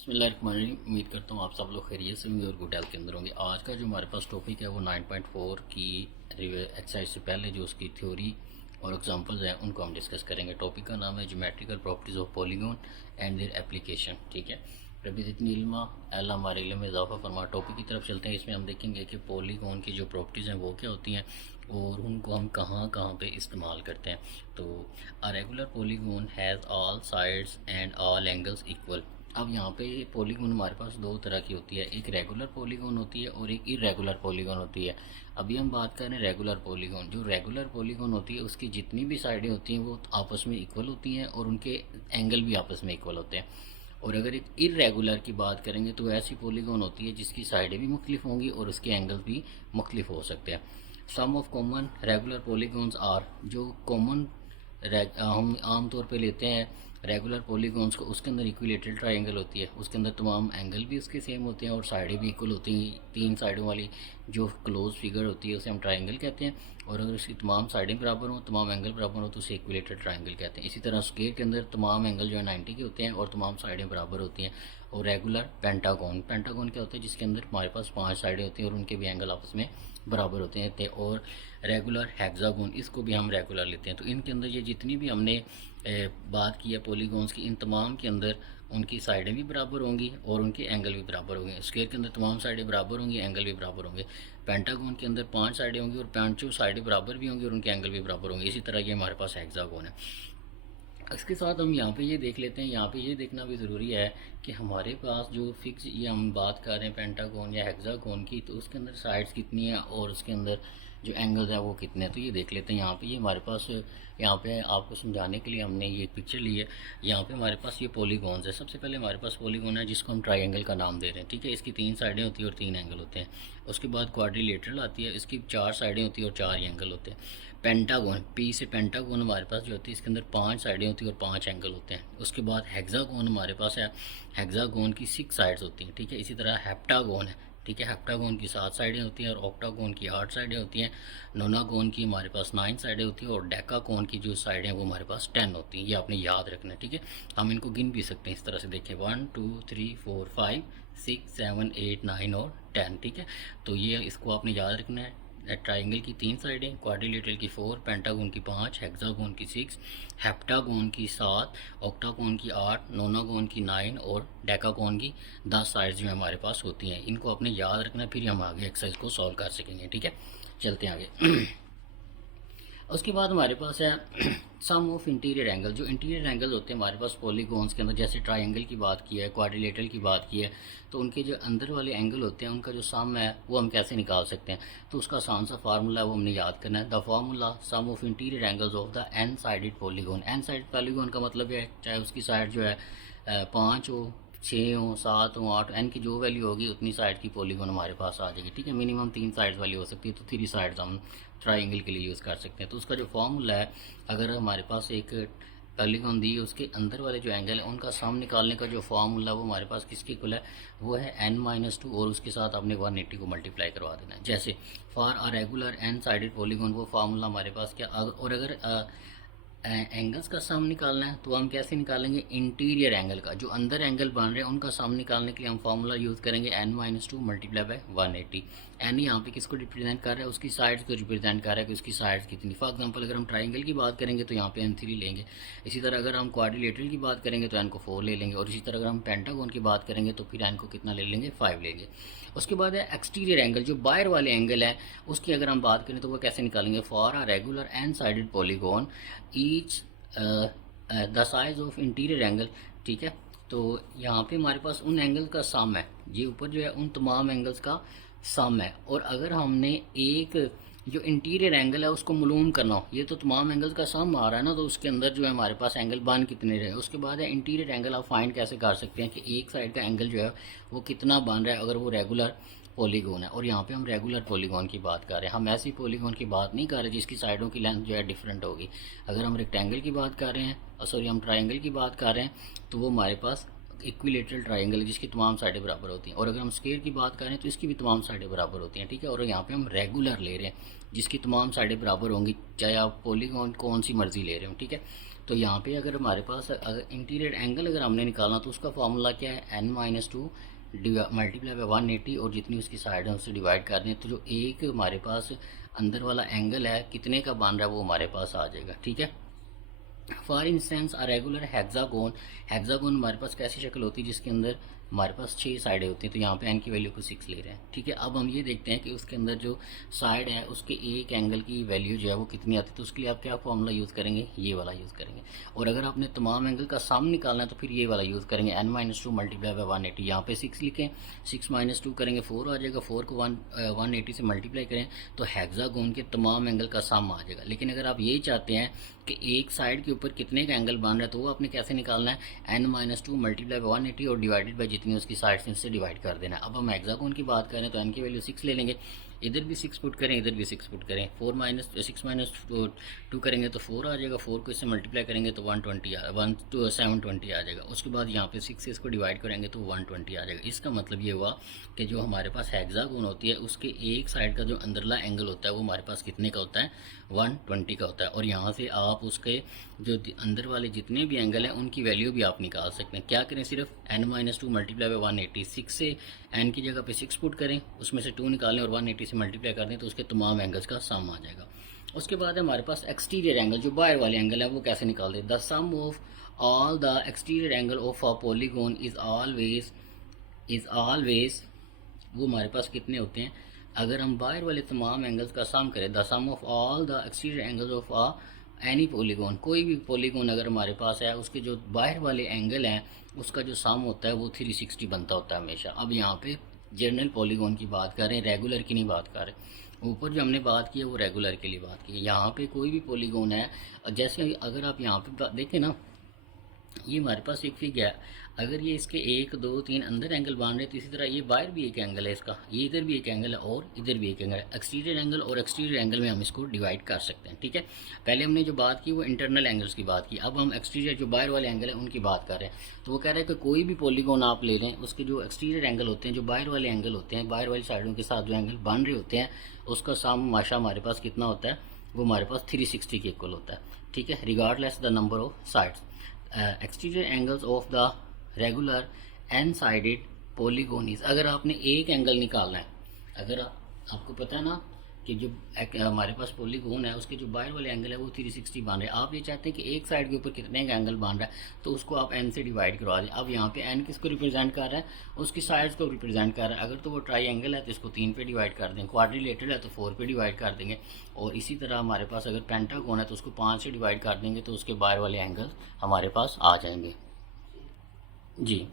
बिस्मिल्लाहिर्रहमानिर्रहीम। उम्मीद करता हूँ आप सब लोग खैरियत से होंगे और गुड हेल्थ के अंदर होंगे। आज का जो हमारे पास टॉपिक है वो 9.4 की एक्सरसाइज से पहले जो उसकी थ्योरी और एग्जांपल्स हैं उनको हम डिस्कस करेंगे। टॉपिक का नाम है geometrical properties of polygon and their application. ठीक है, रबी जितनी इल्मा अल्लाह हमारे इल्म में इजाफा फरमा। टॉपिक की तरफ चलते हैं। इसमें हम देखेंगे कि पॉलीगॉन की जो प्रॉपर्टीज़ हैं वो क्या होती हैं और उनको हम कहाँ कहाँ पे इस्तेमाल करते हैं। तो अ regular polygon has all sides and all angles equal. अब यहाँ पे पॉलीगॉन हमारे पास दो तरह की होती है, एक रेगुलर पॉलीगॉन होती है और एक इरेगुलर पॉलीगॉन होती है। अभी हम बात कर रहे हैं रेगुलर पॉलीगॉन। जो रेगुलर पॉलीगॉन होती है उसकी जितनी भी साइडें होती हैं वो आपस में इक्वल होती हैं और उनके एंगल भी आपस में इक्वल होते हैं। और अगर एक इरेगुलर की बात करेंगे तो ऐसी पॉलीगॉन होती है जिसकी साइडें भी मुख्तलिफ होंगी और उसके एंगल भी मुख्तलिफ हो सकते हैं। Some of common regular polygons are, जो कॉमन हम आम तौर पे लेते हैं रेगुलर पॉलीगॉन्स को, उसके अंदर इक्विलेटरल ट्रायंगल होती है। उसके अंदर तमाम एंगल भी उसके सेम होते हैं और साइडें भी इक्वल होती हैं। तीन साइडों वाली जो क्लोज फिगर होती है उसे हम ट्रायंगल कहते हैं। और अगर उसकी तमाम साइडें बराबर हों, तमाम एंगल बराबर हो तो उसे इक्विलेटरल ट्रायंगल कहते हैं। इसी तरह स्क्वायर के अंदर तमाम एंगल जो है 90 के होते हैं और तमाम साइडें बराबर होती हैं। और रेगुलर पेंटागॉन, पेंटागॉन क्या होता है जिसके अंदर हमारे पास 5 साइडें होती हैं और उनके भी एंगल आपस में बराबर होते हैं। और रेगुलर हेक्सागोन, इसको भी हम रेगुलर लेते हैं। तो इनके अंदर ये जितनी भी हमने बात की है पॉलीगॉन्स की, इन तमाम के अंदर उनकी साइडें भी बराबर होंगी और उनके एंगल भी बराबर होंगे। स्क्वायर के अंदर तमाम साइडें बराबर होंगी, एंगल भी बराबर होंगे। पेंटागॉन के अंदर 5 साइडें होंगी और 5 साइडें बराबर भी होंगी और उनके एंगल भी बराबर होंगे। इसी तरह ये हमारे पास हेक्सागोन है। इसके साथ हम यहाँ पे ये देख लेते हैं, यहाँ पे ये देखना भी ज़रूरी है कि हमारे पास जो फिक्स, ये हम बात कर रहे हैं पेंटागोन या हेक्सागोन की, तो उसके अंदर साइड्स कितनी है और उसके अंदर जो एंगल्स है वो कितने हैं। तो ये देख लेते हैं। यहाँ पे ये हमारे पास, यहाँ पे आपको समझाने के लिए हमने ये पिक्चर ली है। यहाँ पे हमारे पास ये पॉलीगॉन्स है। सबसे पहले हमारे पास पॉलीगॉन है जिसको हम ट्राइंगल का नाम दे रहे हैं। ठीक है, इसकी 3 साइडें होती है और 3 एंगल होते हैं। उसके बाद क्वाड्रिलेटरल आती है, इसकी 4 साइडें होती है और 4 एंगल होते हैं। पेंटागोन, पी से पेंटागोन हमारे पास जो होती है इसके अंदर 5 साइडें होती है और 5 एंगल होते हैं। उसके बाद हेक्सागोन हमारे पास है, हेक्सागोन की 6 साइड्स होती हैं। ठीक है, इसी तरह हेप्टागोन है। ठीक है, हेप्टागोन की 7 साइडें होती हैं और ऑक्टागोन की 8 साइडें होती हैं। नोनागोन की हमारे पास 9 साइडें होती हैं और डेकागोन की जो साइडें हैं वो हमारे पास 10 होती हैं। ये आपने याद रखना है। ठीक है, हम इनको गिन भी सकते हैं इस तरह से, देखें 1 2 3 4 5 6 7 8 9 और 10। ठीक है, तो ये इसको आपने याद रखना है। ट्राइंगल की 3 साइडें, क्वाड्रिलेटरल की 4, पेंटागोन की 5, हेक्सागोन की 6, हेप्टागोन की 7, ऑक्टागोन की 8, नोनागोन की 9 और डेकागोन की 10 साइड्स जो हमारे पास होती हैं। इनको आपने याद रखना, फिर हम आगे एक्सरसाइज को सॉल्व कर सकेंगे। ठीक है, चलते हैं आगे। उसके बाद हमारे पास है सम ऑफ इंटीरियर एंगल। जो इंटीरियर एंगल होते हैं हमारे पास पॉलीगॉन्स के अंदर, जैसे ट्रायंगल की बात की है, क्वाड्रिलेटरल की बात की है, तो उनके जो अंदर वाले एंगल होते हैं उनका जो सम है वो हम कैसे निकाल सकते हैं। तो उसका आसान सा फार्मूला है वो हमने याद करना है। The formula sum of interior angles of the n sided polygon. N side polygon का मतलब है चाहे उसकी साइड जो है 5 हो, 6 हो, 7 हो, 8, एन की जो वैल्यू होगी उतनी साइड की पॉलीगॉन हमारे पास आ जाएगी। ठीक है, मिनिमम 3 साइड्स वाली हो सकती है, तो 3 साइड्स हम ट्राइंगल के लिए यूज़ कर सकते हैं। तो उसका जो फॉर्मूला है, अगर हमारे पास एक पॉलीगॉन दी है उसके अंदर वाले जो एंगल है उनका सम निकालने का जो फॉर्मूला वो हमारे पास किसके इक्वल है, वो है n-2 और उसके साथ आपने 180 को मल्टीप्लाई करवा देना है। जैसे for a regular n sided polygon, वो फार्मूला हमारे पास क्या, और अगर एंगल्स का सम निकालना है तो हम कैसे निकालेंगे, इंटीरियर एंगल का, जो अंदर एंगल बन रहे हैं उनका सम निकालने के लिए हम फार्मूला यूज़ करेंगे n-2 मल्टीप्लाई बाय 180। एन यहाँ पे किसको रिप्रेजेंट कर रहा है, उसकी साइड्स को रिप्रेजेंट कर रहा है कि उसकी साइड्स कितनी। फॉर एग्जांपल अगर हम ट्राइंगल की बात करेंगे तो यहाँ पे n3 लेंगे। इसी तरह अगर हम क्वाड्रिलेटरल की बात करेंगे तो n को 4 ले लेंगे। और इसी तरह अगर हम पेंटागोन की बात करेंगे तो फिर n को कितना ले लेंगे, 5 लेंगे। उसके बाद है एक्सटीरियर एंगल, जो बाहर वाले एंगल है उसकी अगर हम बात करें तो वो कैसे निकालेंगे। For a regular n sided polygon each the size of interior angle. ठीक है, तो यहाँ पे हमारे पास उन एंगल का सम है, ये ऊपर जो है उन तमाम एंगल्स का सम है। और अगर हमने एक जो इंटीरियर एंगल है उसको मालूम करना हो, ये तो तमाम एंगल्स का सम आ रहा है ना, तो उसके अंदर जो है हमारे पास एंगल बन कितने रहे। उसके बाद है इंटीरियर एंगल, आप फाइंड कैसे कर सकते हैं कि एक साइड का एंगल जो है वो कितना बन रहा है अगर वो रेगुलर पॉलीगॉन है। और यहाँ पे हम रेगुलर पॉलीगॉन की बात कर रहे हैं, हम ऐसी पॉलीगॉन की बात नहीं कर रहे जिसकी साइडों की लेंथ जो है डिफरेंट होगी। अगर हम रेक्टेंगल की बात कर रहे हैं, सॉरी हम ट्राइंगल की बात कर रहे हैं, तो वो हमारे पास इक्विलेटरल ट्राइंगल है जिसकी तमाम साइडें बराबर होती हैं। और अगर हम स्क्वायर की बात करें तो इसकी भी तमाम साइडें बराबर होती हैं। ठीक है, और यहाँ पे हम रेगुलर ले रहे हैं जिसकी तमाम साइडें बराबर होंगी, चाहे आप पॉलीगॉन कौन सी मर्जी ले रहे हो। ठीक है, तो यहाँ पे अगर हमारे पास अगर इंटीरियर एंगल अगर हमने निकालना तो उसका फॉर्मूला क्या है, n-2 मल्टीप्लाई बाय 180 और जितनी उसकी साइड है उससे डिवाइड कर दें, तो जो एक हमारे पास अंदर वाला एंगल है कितने का बन रहा है वो हमारे पास आ जाएगा। ठीक है, for instance a regular hexagon, hexagon हमारे पास कैसी शक्ल होती है जिसके अंदर हमारे पास 6 साइडें होती हैं, तो यहाँ पे एन की वैल्यू को 6 ले रहे हैं। ठीक है, अब हम ये देखते हैं कि उसके अंदर जो साइड है उसके एक एंगल की वैल्यू जो है वो कितनी आती है, तो उसके लिए आप क्या फॉर्मूला यूज़ करेंगे, ये वाला यूज़ करेंगे। और अगर आपने तमाम एंगल का सम निकालना है तो फिर ये वाला यूज़ करेंगे, n-2 मल्टीप्लाई बाय 180। यहाँ पे 6 लिखें, 6 - 2 करेंगे 4 आ जाएगा, 4 को 180 से मल्टीप्लाई करें तो हेक्सागोन के तमाम एंगल का सम आ जाएगा। लेकिन अगर आप यही चाहते हैं कि एक साइड के ऊपर कितने का एंगल बन रहा है तो वो आपने कैसे निकालना है, n-2 मल्टीप्लाई बाय 180 और डिवाइडेड बाय जितनी उसकी साइड से डिवाइड कर देना है। अब हम हेक्सागोन की बात करें तो n की वैल्यू 6 ले लेंगे, इधर भी 6 पुट करें इधर भी 6 पुट करें, 6 - 2 करेंगे तो 4 आ जाएगा, 4 को इससे मल्टीप्लाई करेंगे तो 720 आ जाएगा। उसके बाद यहाँ पे 6 से इसको डिवाइड करेंगे तो 120 आ जाएगा। इसका मतलब ये हुआ कि जो हमारे पास हेक्सागोन होती है उसके एक साइड का जो अंदरला एंगल होता है वो हमारे पास कितने का होता है, 120 का होता है। और यहाँ से आप उसके जो अंदर वाले जितने भी एंगल हैं उनकी वैल्यू भी आप निकाल सकते हैं। क्या करें, सिर्फ n-2 मल्टीप्लाई बाय 180, 6 से n की जगह पे 6 पुट करें, उसमें से 2 निकालें और 180 से मल्टीप्लाई कर दें तो उसके तमाम एंगल्स का सम आ जाएगा। उसके बाद है हमारे पास एक्सटीरियर एंगल, जो बाहर वाले एंगल है वो कैसे निकाल दें, the sum of all the exterior angle of a polygon is always वो हमारे पास कितने होते हैं, अगर हम बाहर वाले तमाम एंगल्स का सम करें, the sum of all the exterior angles of a any polygon, कोई भी पॉलीगॉन अगर हमारे पास है उसके जो बाहर वाले एंगल हैं उसका जो सम होता है वो 360 बनता होता है हमेशा। अब यहाँ पे जनरल पॉलीगॉन की बात कर रहे हैं, रेगुलर की नहीं बात कर रहे। ऊपर जो हमने बात की है वो रेगुलर के लिए बात की है। यहाँ पे कोई भी पॉलीगॉन है, जैसे अगर आप यहाँ पे देखें ना, ये हमारे पास एक फिग है, अगर ये इसके 1 2 3 अंदर एंगल बन रहे तो इसी तरह ये बाहर भी एक एंगल है इसका, ये इधर भी एक एंगल है और इधर भी एक एंगल है। एक्सटीरियर एंगल और एक्सटीरियर एंगल में हम इसको डिवाइड कर सकते हैं। ठीक है, पहले हमने जो बात की वो इंटरनल एंगल्स की बात की, अब हम एक्सटीरियर जो बाहर वाले एंगल है उनकी बात कर रहे हैं। तो वो कह रहे हैं कि कोई भी पॉलीगॉन आप ले लें, उसके जो एक्सटीरियर एंगल होते हैं, जो बाहर वाले एंगल होते हैं, बाहर वाली साइडों के साथ जो एंगल बन रहे होते हैं उसका सम माशा हमारे पास कितना होता है, वो हमारे पास 360 के इक्वल होता है। ठीक है, regardless the number of sides. Exterior angles of the regular n sided polygon is, अगर आपने एक एंगल निकालना है, अगर आपको पता है ना कि जो हमारे पास पॉलीगॉन है उसके जो बाहर वाले एंगल है वो 360 बन रहे हैं, आप ये चाहते हैं कि एक साइड के ऊपर कितने का एंगल बन रहा है तो उसको आप एन से डिवाइड करवा दें। अब यहाँ पे एन किसको रिप्रेजेंट कर रहा है, उसकी साइड्स को रिप्रेजेंट कर रहा है। अगर तो वो ट्राई एंगल है तो इसको 3 पे डिवाइड कर दें, क्वाड्रिलेटरल है तो 4 पे डिवाइड कर देंगे, और इसी तरह हमारे पास अगर पेंटागोन है तो उसको 5 से डिवाइड कर देंगे तो उसके बाहर वाले एंगल हमारे पास आ जाएंगे जी।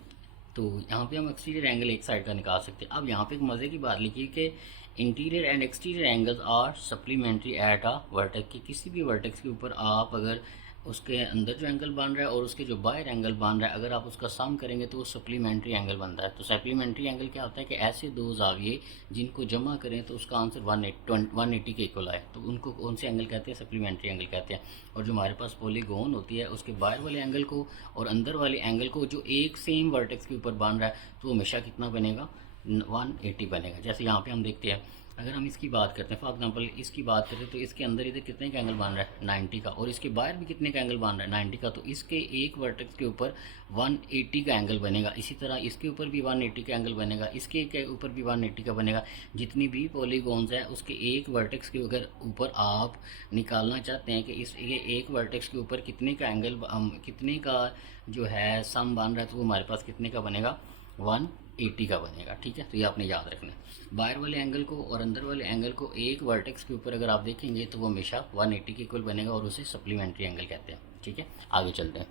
तो यहाँ पे हम एक्सटीरियर एंगल एक साइड का निकाल सकते हैं। अब यहाँ पे एक मज़े की बात लिखी कि interior and exterior angles are supplementary at a vertex, कि किसी भी वर्टेक्स के ऊपर आप अगर उसके अंदर जो एंगल बन रहा है और उसके जो बाहर एंगल बन रहा है अगर आप उसका सम करेंगे तो वो सप्लीमेंट्री एंगल बनता है। तो सप्लीमेंट्री एंगल क्या होता है कि ऐसे दो जाविये जिनको जमा करें तो उसका आंसर 180 के इक्वल आए तो उनको कौन से एंगल कहते हैं, सप्लीमेंट्री एंगल कहते हैं। और जो हमारे पास पॉलीगॉन होती है उसके बाहर वाले एंगल को और अंदर वाले एंगल को जो एक सेम वर्टेक्स के ऊपर बन रहा है तो हमेशा कितना बनेगा, 180 बनेगा। जैसे यहाँ पे हम देखते हैं, अगर हम इसकी बात करते हैं फॉर एग्जांपल इसकी बात करें तो इसके अंदर इधर कितने का एंगल बन रहा है, 90 का, और इसके बाहर भी कितने का एंगल बन रहा है, 90 का, तो इसके एक वर्टेक्स के ऊपर 180 का एंगल बनेगा। इसी तरह इसके ऊपर भी 180 का एंगल बनेगा, इसके ऊपर भी 180 का बनेगा। जितनी भी पॉलीगॉन्स है उसके एक वर्टेक्स के अगर ऊपर आप निकालना चाहते हैं कि इस ये एक वर्टेक्स के ऊपर कितने का एंगल कितने का जो है सम बन रहा है तो वो हमारे पास कितने का बनेगा, 180 का बनेगा। ठीक है, तो ये आपने याद रखना है। बाहर वाले एंगल को और अंदर वाले एंगल को एक वर्टेक्स के ऊपर अगर आप देखेंगे तो वो हमेशा 180 के इक्वल बनेगा और उसे सप्लीमेंट्री एंगल कहते हैं। ठीक है, आगे चलते हैं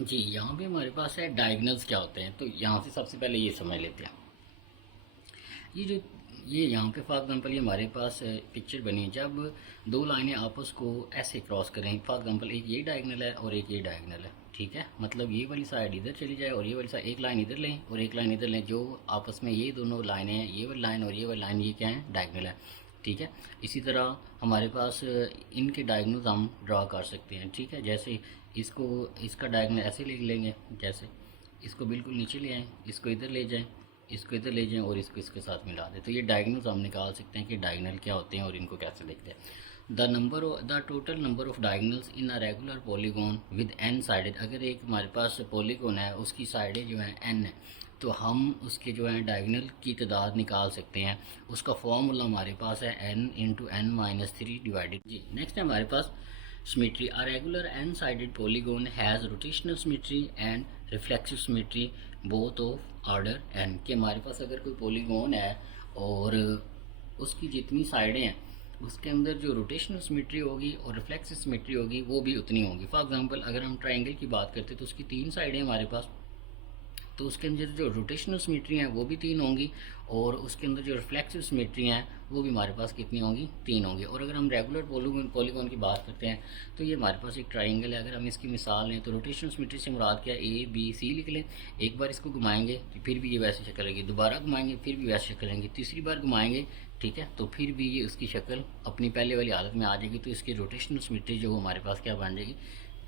जी। यहाँ पे हमारे पास है डायगोनल्स क्या होते हैं, तो यहाँ से सबसे पहले ये समझ लेते हैं। ये यहाँ पे फॉर एग्जांपल ये हमारे पास पिक्चर बनी, जब दो लाइनें आपस को ऐसे क्रॉस करें, फॉर एग्जांपल एक ये डायगोनल है और एक ये डायगोनल है। ठीक है, मतलब ये वाली साइड इधर चली जाए और ये वाली साइड, एक लाइन इधर लें और एक लाइन इधर लें, जो आपस में ये दोनों लाइनें हैं, ये वाली लाइन और ये वाली लाइन, ये क्या है, डायगोनल है। ठीक है, इसी तरह हमारे पास इनके डायगोनल्स हम ड्रा कर सकते हैं। ठीक है, जैसे इसका डायगोनल ऐसे ले लेंगे, जैसे इसको बिल्कुल नीचे ले आएँ, इसको इधर ले जाएँ, इसको इधर ले जाएं और इसको इसके साथ मिला दें, तो ये डायगोनल्स हम निकाल सकते हैं कि डायगोनल क्या होते हैं और इनको कैसे देखते हैं। The total number of diagonals in a regular polygon with n sided, अगर एक हमारे पास पॉलीगॉन है उसकी साइडें जो हैं एन है, तो हम उसके जो है डायगोनल की तादाद निकाल सकते हैं। उसका फॉर्मूला हमारे पास है n into n minus three divided जी। नेक्स्ट है हमारे पास symmetry. A regular n sided polygon has rotational symmetry and reflexive symmetry both of order n, के हमारे पास अगर कोई पॉलीगॉन है और उसकी जितनी साइडें हैं उसके अंदर जो रोटेशनल सिमेट्री होगी और रिफ्लेक्सिव सिमेट्री होगी वो भी उतनी होगी। फॉर एग्जांपल अगर हम ट्रायंगल की बात करते हैं तो उसकी तीन साइडें हमारे पास, तो उसके अंदर जो रोटेशनल सिमेट्री हैं वो भी तीन होंगी और उसके अंदर जो रिफ्लेक्सिव सिमेट्री हैं वो भी हमारे पास कितनी होंगी, तीन होंगी। और अगर हम रेगुलर पॉलीगॉन की बात करते हैं तो ये हमारे पास एक ट्राइंगल है। अगर हम इसकी मिसाल लें तो रोटेशनल सिमेट्री से मुराद क्या है, ए बी सी लिख लें। एक बार इसको घुमाएंगे तो फिर भी ये वैसी शक्ल रहेगी, दोबारा घुमाएंगे फिर भी वैसी शक्ल रहेगी, तीसरी बार घुमाएंगे ठीक है तो फिर भी ये उसकी शक्ल अपनी पहले वाली हालत में आ जाएगी। तो इसकी रोटेशनल सिमेट्री जो हमारे पास क्या बन जाएगी,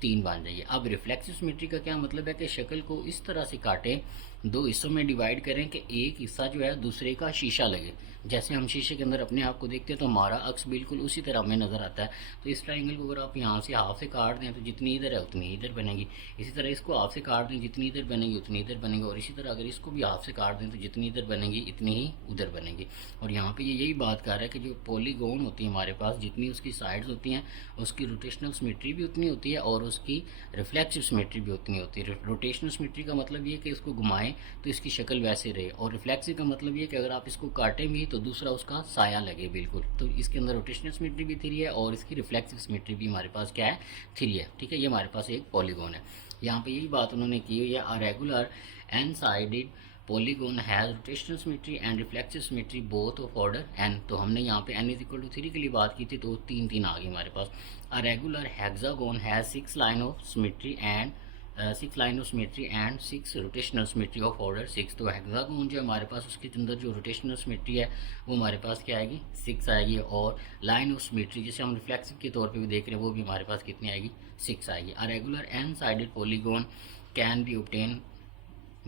तीन बन जाएगी। अब रिफ्लेक्सिव सिमेट्री का क्या मतलब है कि शक्ल को इस तरह से काटें, दो हिस्सों में डिवाइड करें कि एक हिस्सा जो है दूसरे का शीशा लगे। जैसे हम शीशे के अंदर अपने आप को देखते हैं तो हमारा अक्स बिल्कुल उसी तरह हमें नजर आता है। तो इस ट्राइंगल को अगर आप यहाँ से हाफ से काट दें तो जितनी इधर है उतनी इधर बनेगी, इसी तरह इसको हाफ से काट दें जितनी इधर बनेगी उतनी इधर बनेगी, और इसी तरह अगर इसको भी हाफ से काट दें तो जितनी इधर बनेगी इतनी ही उधर बनेगी। और यहाँ पे ये यही बात कर रहा है कि जो पॉलीगॉन होती है हमारे पास, जितनी उसकी साइड्स होती हैं उसकी रोटेशनल सिमेट्री भी उतनी होती है और उसकी रिफ्लेक्सिव सिमेट्री भी उतनी होती है। रोटेशनल सिमेट्री का मतलब ये कि इसको घुमाएं तो इसकी शक्ल वैसे रहे, और रिफ्लेक्सिव का मतलब ये कि अगर आप इसको काटें भी तो दूसरा उसका साया लगे बिल्कुल। तो इसके अंदर रोटेशनल सिमेट्री भी थ्री है और इसकी रिफ्लेक्सिव सिमेट्री भी हमारे पास क्या है, थ्री है ठीक है। ये हमारे पास एक पॉलीगॉन है। यहाँ पे यही बात उन्होंने की हुई है, a regular n sided polygon has rotational symmetry and reflexive symmetry both of order n. तो हमने यहाँ पे n is equal to three के लिए बात की थी तो तीन तीन आ गई हमारे पास। A regular hexagon has six line of symmetry and six rotational symmetry of order six. तो हेक्सागोन जो हमारे पास उसके अंदर जो रोटेशनल सिमेट्री है वो हमारे पास क्या आएगी, सिक्स आएगी, और लाइन ऑफ सिमेट्री जिसे हम रिफ्लेक्सिव के तौर पे भी देख रहे हैं वो भी हमारे पास कितनी आएगी, सिक्स आएगी। A regular n sided polygon can be obtain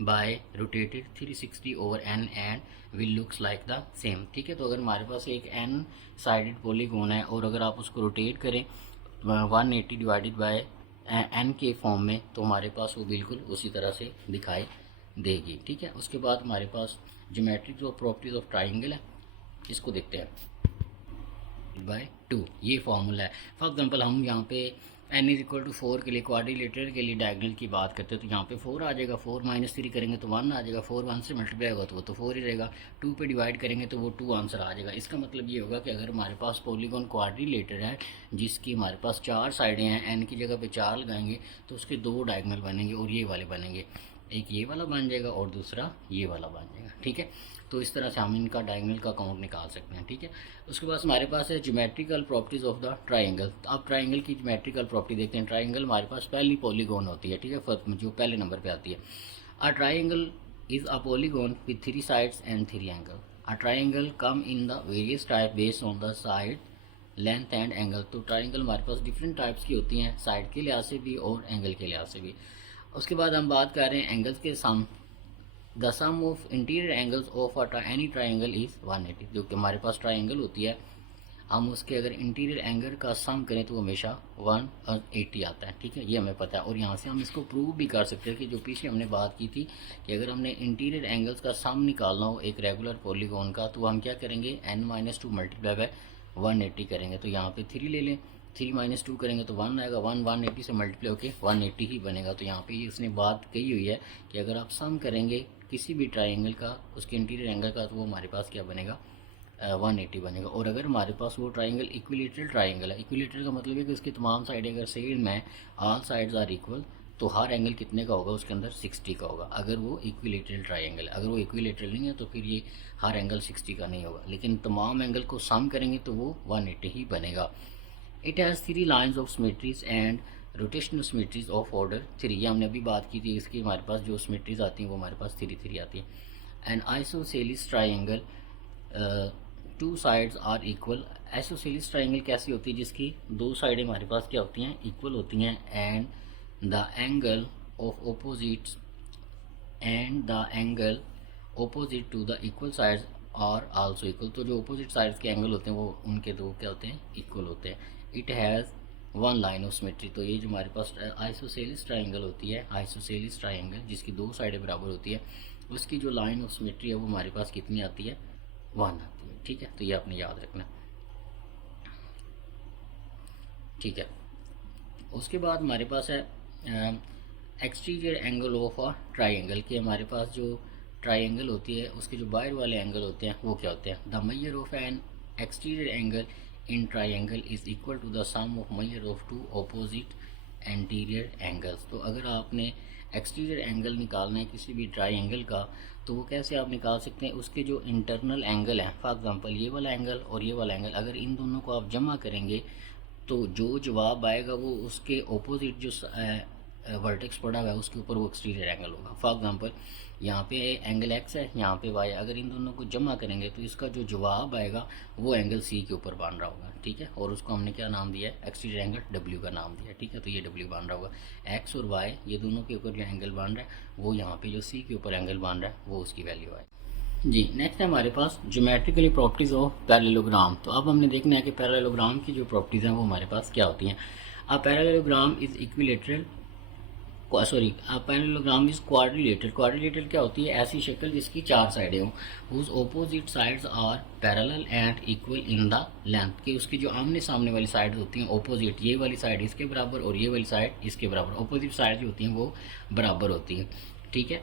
by rotated 360 over n and will looks like the same ठीक है। तो अगर हमारे पास एक एन साइडेड पॉलीगॉन है और अगर आप उसको रोटेट करें 180 डिवाइडेड बाय एन के फॉर्म में तो हमारे पास वो बिल्कुल उसी तरह से दिखाई देगी ठीक है। उसके बाद हमारे पास ज्योमेट्रिक जो प्रॉपर्टीज ऑफ ट्राइंगल है इसको देखते हैं बाय टू, ये फॉर्मूला है। फॉर एग्जांपल हम यहाँ पे n इज इक्वल टू 4 के लिए क्वाड्रिलेटरल के लिए डायगोनल की बात करते हैं तो यहाँ पे 4 आ जाएगा, 4 माइनस 3 करेंगे तो 1 आ जाएगा, 4 1 से मल्टीप्लाई होगा तो वो तो 4 ही रहेगा, 2 पे डिवाइड करेंगे तो वो 2 आंसर आ जाएगा। इसका मतलब ये होगा कि अगर हमारे पास पॉलीगॉन क्वाड्रिलेटर है जिसकी हमारे पास चार साइडें हैं, n की जगह पे 4 लगाएंगे तो उसके दो डायगोनल बनेंगे और ये वाले बनेंगे, एक ये वाला बन जाएगा और दूसरा ये वाला बन जाएगा ठीक है। तो इस तरह से हम इनका डायगोनल का काउंट निकाल सकते हैं ठीक है। उसके बाद हमारे पास है geometrical properties of the triangle. तो आप ट्राइंगल की ज्योमेट्रिकल प्रॉपर्टी देखते हैं। ट्राइंगल हमारे पास पहली पॉलीगॉन होती है ठीक है, जो पहले नंबर पे आती है। A triangle is a polygon with three sides and three angle. A triangle come in the various type based on the side length and angle. तो ट्राइंगल हमारे पास डिफरेंट टाइप्स की होती हैं, साइड के लिहाज से भी और एंगल के लिहाज से भी। उसके बाद हम बात कर रहे हैं एंगल्स के sum. The sum of interior angles of any triangle is 180। जो कि हमारे पास ट्राइंगल होती है हम उसके अगर इंटीरियर एंगल का सम करें तो वो हमेशा 180 आता है ठीक है, ये हमें पता है। और यहाँ से हम इसको प्रूव भी कर सकते हैं कि जो पीछे हमने बात की थी कि अगर हमने इंटीरियर एंगल्स का सम निकालना हो एक रेगुलर पॉलीगॉन का तो हम क्या करेंगे, n-2 मल्टीप्लाई बाय 180 करेंगे। तो यहाँ पे 3 ले लें, 3 - 2 करेंगे तो 1 आएगा, 180 से मल्टीप्लाई होकर 180 ही बनेगा। तो यहाँ पे इसने बात कही हुई है कि अगर आप सम करेंगे किसी भी ट्राइंगल का उसके इंटीरियर एंगल का तो वो हमारे पास क्या बनेगा, 180 बनेगा। और अगर हमारे पास वो ट्राइंगल इक्विलेटरल ट्राइंगल है, इक्विलेटरल का मतलब है कि उसकी तमाम साइडें अगर सेम है, ऑल साइड्स आर इक्वल, तो हर एंगल कितने का होगा, उसके अंदर 60 का होगा अगर वो इक्विलेटरल ट्राइंगल है। अगर वो इक्विलेटरल नहीं है तो फिर ये हर एंगल 60 का नहीं होगा, लेकिन तमाम एंगल को सम करेंगे तो वो 180 ही बनेगा। It has 3 lines of symmetries and rotational symmetries of order 3। ये हमने अभी बात की थी, इसकी हमारे पास जो सिमेट्रीज आती हैं वो हमारे पास 3 आती हैं। And isosceles triangle 2 sides are equal. Isosceles triangle कैसी होती है, जिसकी दो साइडें हमारे पास क्या होती हैं, इक्वल होती हैं। And the angle of opposite to the equal sides are also equal. तो जो अपोजिट साइड्स के एंगल होते हैं वो उनके दो क्या होते हैं, इक्वल होते हैं। It has one line of symmetry. तो ये जो हमारे पास आइसोसेलिस ट्राइंगल होती है, आइसोसेलिस ट्राइंगल जिसकी दो साइडें बराबर होती है, उसकी जो लाइन ऑफ सिमेट्री है वो हमारे पास कितनी आती है, 1 आती है। ठीक है, तो ये आपने याद रखना। ठीक है, उसके बाद हमारे पास है exterior angle of a triangle. कि हमारे पास जो ट्राइंगल होती है उसके जो बाहर वाले एंगल होते हैं वो क्या होते हैं। The measure of an exterior angle in triangle is equal to the sum of measure of two opposite interior angles. तो अगर आपने एक्सटीरियर एंगल निकालना है किसी भी ट्राइंगल का, तो वो कैसे आप निकाल सकते हैं, उसके जो इंटरनल एंगल हैं, फॉर एग्जांपल ये वाला एंगल और ये वाला एंगल, अगर इन दोनों को आप जमा करेंगे तो जो जवाब आएगा वो उसके ऑपोजिट जो वर्टेक्स पड़ा हुआ है उसके ऊपर वो एक्सटीरियर एंगल होगा। फॉर एग्जांपल यहाँ पे एंगल एक्स है, यहाँ पे वाई, अगर इन दोनों को जमा करेंगे तो इसका जो जवाब आएगा वो एंगल सी के ऊपर बन रहा होगा। ठीक है, और उसको हमने क्या नाम दिया है, एक्सटीरियर एंगल डब्ल्यू का नाम दिया है। ठीक है, तो ये डब्ल्यू बन रहा होगा। एक्स और वाई ये दोनों के ऊपर जो एंगल बन रहा है वो यहाँ पे जो सी के ऊपर एंगल बन रहा है वो उसकी वैल्यू है। जी, नेक्स्ट है हमारे पास ज्योमेट्रिकली प्रॉपर्टीज ऑफ पैरेललोग्राम। तो अब हमने देखना है कि पैरेललोग्राम की जो प्रॉपर्टीज हैं वो हमारे पास क्या होती हैं। A parallelogram is equilateral, sorry, parallelogram is quadrilateral. Quadrilateral क्या होती है, ऐसी शक्ल जिसकी 4 साइडें हों, whose opposite sides are parallel and equal in the length. कि उसकी जो आमने सामने वाली साइड होती हैं ऑपोजिट, ये वाली साइड इसके बराबर और ये वाली साइड इसके बराबर, ऑपोजिट साइड जो होती हैं वो बराबर होती हैं। ठीक है,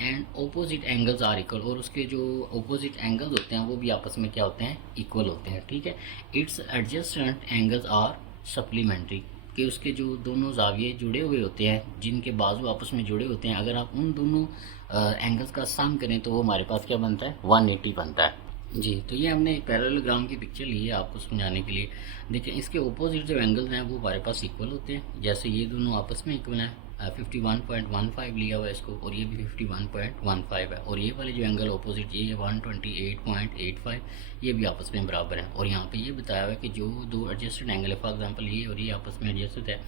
and opposite angles are equal, और उसके जो ऑपोजिट एंगल्स होते हैं वो भी आपस में क्या होते हैं, इक्वल होते हैं। ठीक है, its adjacent angles are supplementary. कि उसके जो दोनों जाविये जुड़े हुए होते हैं, जिनके बाजू आपस में जुड़े होते हैं, अगर आप उन दोनों एंगल्स का सम करें तो वो हमारे पास क्या बनता है, 180 बनता है। जी, तो ये हमने एक पैरेललोग्राम की पिक्चर ली है आपको समझाने के लिए। देखिए इसके ऑपोजिट जो एंगल्स हैं वो हमारे पास इक्वल होते हैं। जैसे ये दोनों आपस में इक्वल हैं, 51.15 लिया हुआ है इसको, और ये भी 51.15 है, और ये वाले जो एंगल ऑपोजिट ये 128.85 ये भी आपस में बराबर है। और यहाँ पे ये बताया हुआ है कि जो दो एडजस्टेड एंगल है, फॉर एग्जांपल ये और ये आपस में एडजस्टेड है,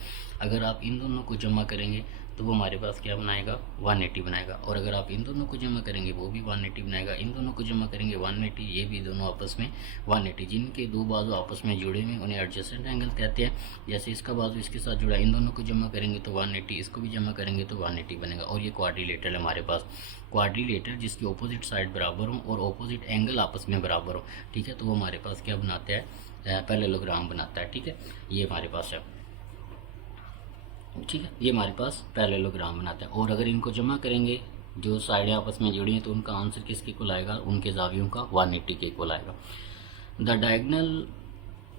अगर आप इन दोनों को जमा करेंगे तो वो हमारे पास क्या बनाएगा, 180 बनाएगा। और अगर आप इन दोनों को जमा करेंगे वो भी 180 बनाएगा, इन दोनों को जमा करेंगे 180, ये भी दोनों आपस में 180। जिनके दो बाजू आपस में जुड़े हुए उन्हें एडजस्टेंट एंगल कहते हैं। जैसे इसका बाजू इसके साथ जुड़ा, इन दोनों को जमा करेंगे तो 180, इसको भी जमा करेंगे तो 180 बनेगा। और ये क्वाड्रिलेटरल है हमारे पास, क्वाड्रिलेटरल जिसकी ऑपोजिट साइड बराबर हो और ऑपोजिट एंगल आपस में बराबर हो। ठीक है, तो वो हमारे पास क्या बनाता है, पैरेललोग्राम बनाता है। ठीक है, ये हमारे पास है। ठीक है, ये हमारे पास पैरेललोग्राम बनाता है। और अगर इनको जमा करेंगे जो साइडें आपस में जुड़ी हैं तो उनका आंसर किसके इक्वल आएगा, उनके जावियों का 180 के इक्वल आएगा। The diagonal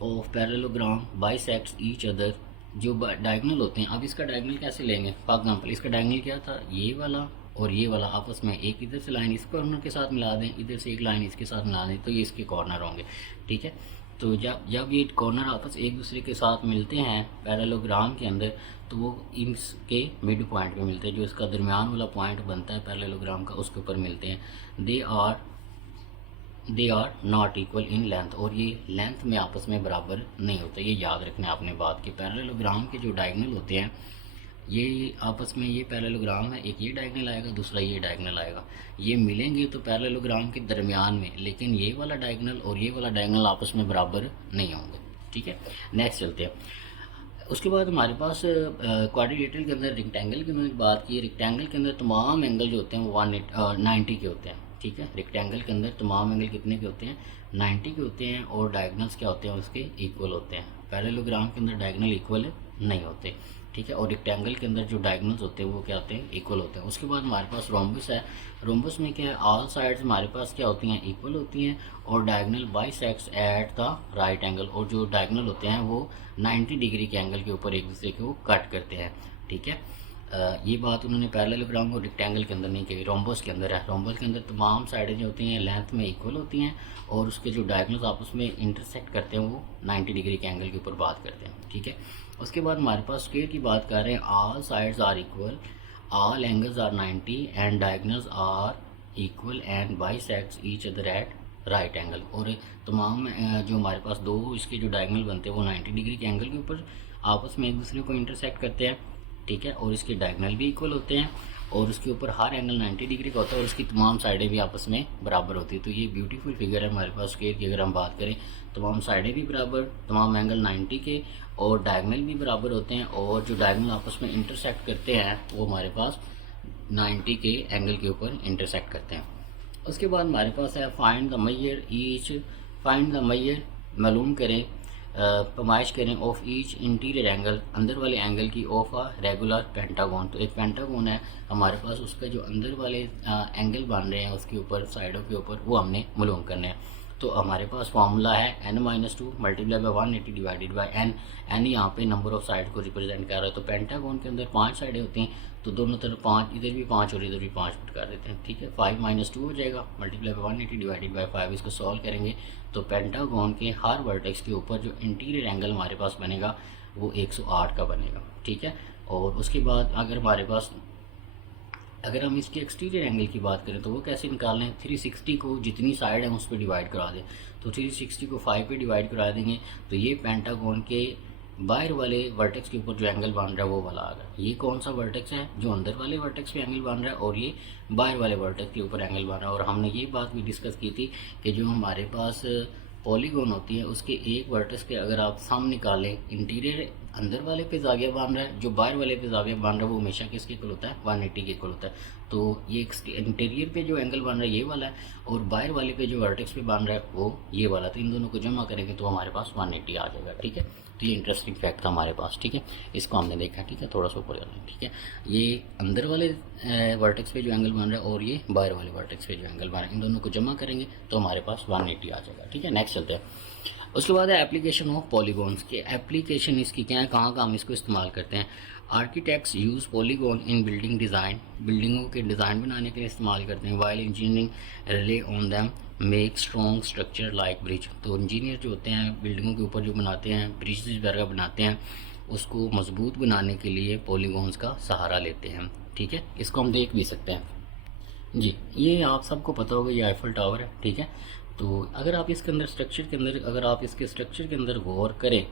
of parallelogram bisects each other. जो डायगोनल होते हैं, अब इसका डायगोनल कैसे लेंगे, फॉर एग्जांपल इसका डायगोनल क्या था, ये वाला और ये वाला आपस में एक इधर से लाइन इस कॉर्नर के साथ मिला दें, इधर से एक लाइन इसके साथ मिला दें, तो ये इसके कॉर्नर होंगे। ठीक है, तो जब ये कॉर्नर आपस एक दूसरे के साथ मिलते हैं पैरेललोग्राम के अंदर, तो वो इसके मिड पॉइंट पे मिलते हैं। जो इसका दरमियान वाला पॉइंट बनता है पैरेललोग्राम का, उसके ऊपर मिलते हैं। They are not equal in length, और ये लेंथ में आपस में बराबर नहीं होता। ये याद रखना आपने बात की। पैरेललोग्राम के जो डायगोनल होते हैं ये आपस में, ये पैरेललोग्राम है, एक ये डायगोनल आएगा, दूसरा ये डायगोनल आएगा, ये मिलेंगे तो पैरेललोग्राम के दरमियान में, लेकिन ये वाला डायगोनल और ये वाला डायगोनल आपस में बराबर नहीं होंगे। ठीक है, नेक्स्ट चलते हैं। उसके बाद हमारे पास क्वाड्रिलेटरल के अंदर रेक्टेंगल की मैंने बात की। रेक्टेंगल के अंदर तमाम एंगल जो होते हैं वो 90 के होते हैं। ठीक है, रेक्टेंगल के अंदर तमाम एंगल कितने के होते हैं, 90 के होते हैं, और डायगोनल्स क्या होते हैं, उसके इक्वल होते हैं। पैरेललोग्राम के अंदर डायगोनल इक्वल नहीं होते। ठीक है, और रेक्टेंगल के अंदर जो डायगोनल्स होते हैं वो क्या होते हैं, इक्वल होते हैं। उसके बाद हमारे पास रोम्बस है। रोम्बस में क्या है, ऑल साइड्स हमारे पास क्या होती हैं, इक्वल होती हैं, और diagonal bisects at the right angle, और जो डायगोनल होते हैं वो 90 डिग्री के एंगल के ऊपर एक दूसरे को कट करते हैं। ठीक है, ये बात उन्होंने पैरेललोग्राम और रेक्टेंगल के अंदर नहीं कही, रोम्बस के अंदर है। रोम्बस के अंदर तमाम साइडें जो होती हैं लेंथ में इक्वल होती हैं, और उसके जो डायगोनल्स आपस में इंटरसेक्ट करते हैं वो 90 डिग्री के एंगल के ऊपर बात करते हैं। ठीक है, उसके बाद हमारे पास स्क्वायर की बात कर रहे हैं। All sides are equal, all angles are 90 and diagonals are equal and bisects each other at right angle. और तमाम जो हमारे पास दो इसके जो डायगोनल बनते हैं वो 90 डिग्री के एंगल के ऊपर आपस में एक दूसरे को इंटरसेक्ट करते हैं। ठीक है, और इसके डायगोनल भी इक्वल होते हैं, और उसके ऊपर हर एंगल 90 डिग्री का होता है और उसकी तमाम साइडें भी आपस में बराबर होती है। तो ये ब्यूटीफुल फिगर है हमारे पास स्क्वायर की। अगर हम बात करें तमाम साइडें भी बराबर, तमाम एंगल 90 के और डायगनल भी बराबर होते हैं, और जो डायगनल आपस में इंटरसेक्ट करते हैं वो हमारे पास 90 के एंगल के ऊपर इंटरसेक्ट करते हैं। उसके बाद हमारे पास है find the measure each, find the measure मालूम करें, पैमाइश करें ऑफ ईच इंटीरियर एंगल, अंदर वाले एंगल की ऑफ अ रेगुलर पेंटागोन। तो एक पेंटागोन है हमारे पास, उसका जो अंदर वाले एंगल बन रहे हैं उसके ऊपर साइडों के ऊपर वो हमने मालूम करने हैं। तो हमारे पास फार्मूला है n-2 multiply by 180 divided by n। n यहाँ पे नंबर ऑफ साइड को रिप्रेजेंट कर रहा है। तो पेंटागोन के अंदर 5 साइडें होती हैं, तो दोनों तरफ 5, इधर भी 5 और इधर भी 5 पुट कर देते हैं। ठीक है, 5 - 2 हो जाएगा मल्टीप्लाई बाई 180 डिवाइडेड बाई 5। इसको सॉल्व करेंगे तो पेंटागोन के हर वर्टेक्स के ऊपर जो इंटीरियर एंगल हमारे पास बनेगा वो 108 का बनेगा। ठीक है, और उसके बाद अगर हम इसके एक्सटीरियर एंगल की बात करें तो वो कैसे निकालें, 360 को जितनी साइड है उस पर डिवाइड करा दें। तो 360 को 5 पे डिवाइड करा देंगे तो ये पेंटागोन के बाहर वाले वर्टेक्स के ऊपर जो एंगल बन रहा है वो वाला आ रहा है। ये कौन सा वर्टेक्स है, जो अंदर वाले वर्टेक्स पे एंगल बन रहा है, और ये बाहर वाले वर्टेक्स के ऊपर एंगल बन रहा है। और हमने ये बात भी डिस्कस की थी कि जो हमारे पास पॉलीगोन होती है उसके एक वर्टेक्स के अगर आप सम निकालें, इंटीरियर अंदर वाले पे जाविया बन रहा है, जो बाहर वाले पे जाविया बन रहा है वो हमेशा किसके इक्वल होता है, 180 के इक्वल होता है। तो ये इंटीरियर पे जो एंगल बन रहा है ये वाला है, और बाहर वाले पे जो वर्टेक्स पे बन रहा है वो ये वाला। तो इन दोनों को जमा करेंगे तो हमारे पास 180 आ जाएगा। ठीक है, तो ये इंटरेस्टिंग फैक्ट था हमारे पास। ठीक है, इसको हमने देखा। ठीक है, थोड़ा सा ऊपर जाना है। ठीक है, ये अंदर वाले वर्टेक्स पे जो एंगल बन रहा है और ये बाहर वाले वर्टेक्स पे जो एंगल बन रहा है, इन दोनों को जमा करेंगे तो हमारे पास 180 आ जाएगा। ठीक है, नेक्स्ट चलते हैं। उसके बाद है एप्लीकेशन ऑफ पॉलीगॉन्स के। एप्लीकेशन इसकी क्या है, कहाँ हम इसको इस्तेमाल करते हैं। आर्किटेक्ट्स यूज़ पॉलीगॉन इन बिल्डिंग डिज़ाइन, बिल्डिंगों के डिज़ाइन बनाने के लिए इस्तेमाल करते हैं। While engineering relay on them make strong structure like bridge. तो इंजीनियर जो होते हैं बिल्डिंगों के ऊपर जो बनाते हैं, ब्रिज वगैरह बनाते हैं, उसको मजबूत बनाने के लिए पॉलीगॉन्स का सहारा लेते हैं। ठीक है, इसको हम देख भी सकते हैं जी। ये आप सबको पता होगा, ये आईफल टावर है। ठीक है, तो अगर आप इसके अंदर स्ट्रक्चर के अंदर अगर आप इसके स्ट्रक्चर के अंदर गौर करें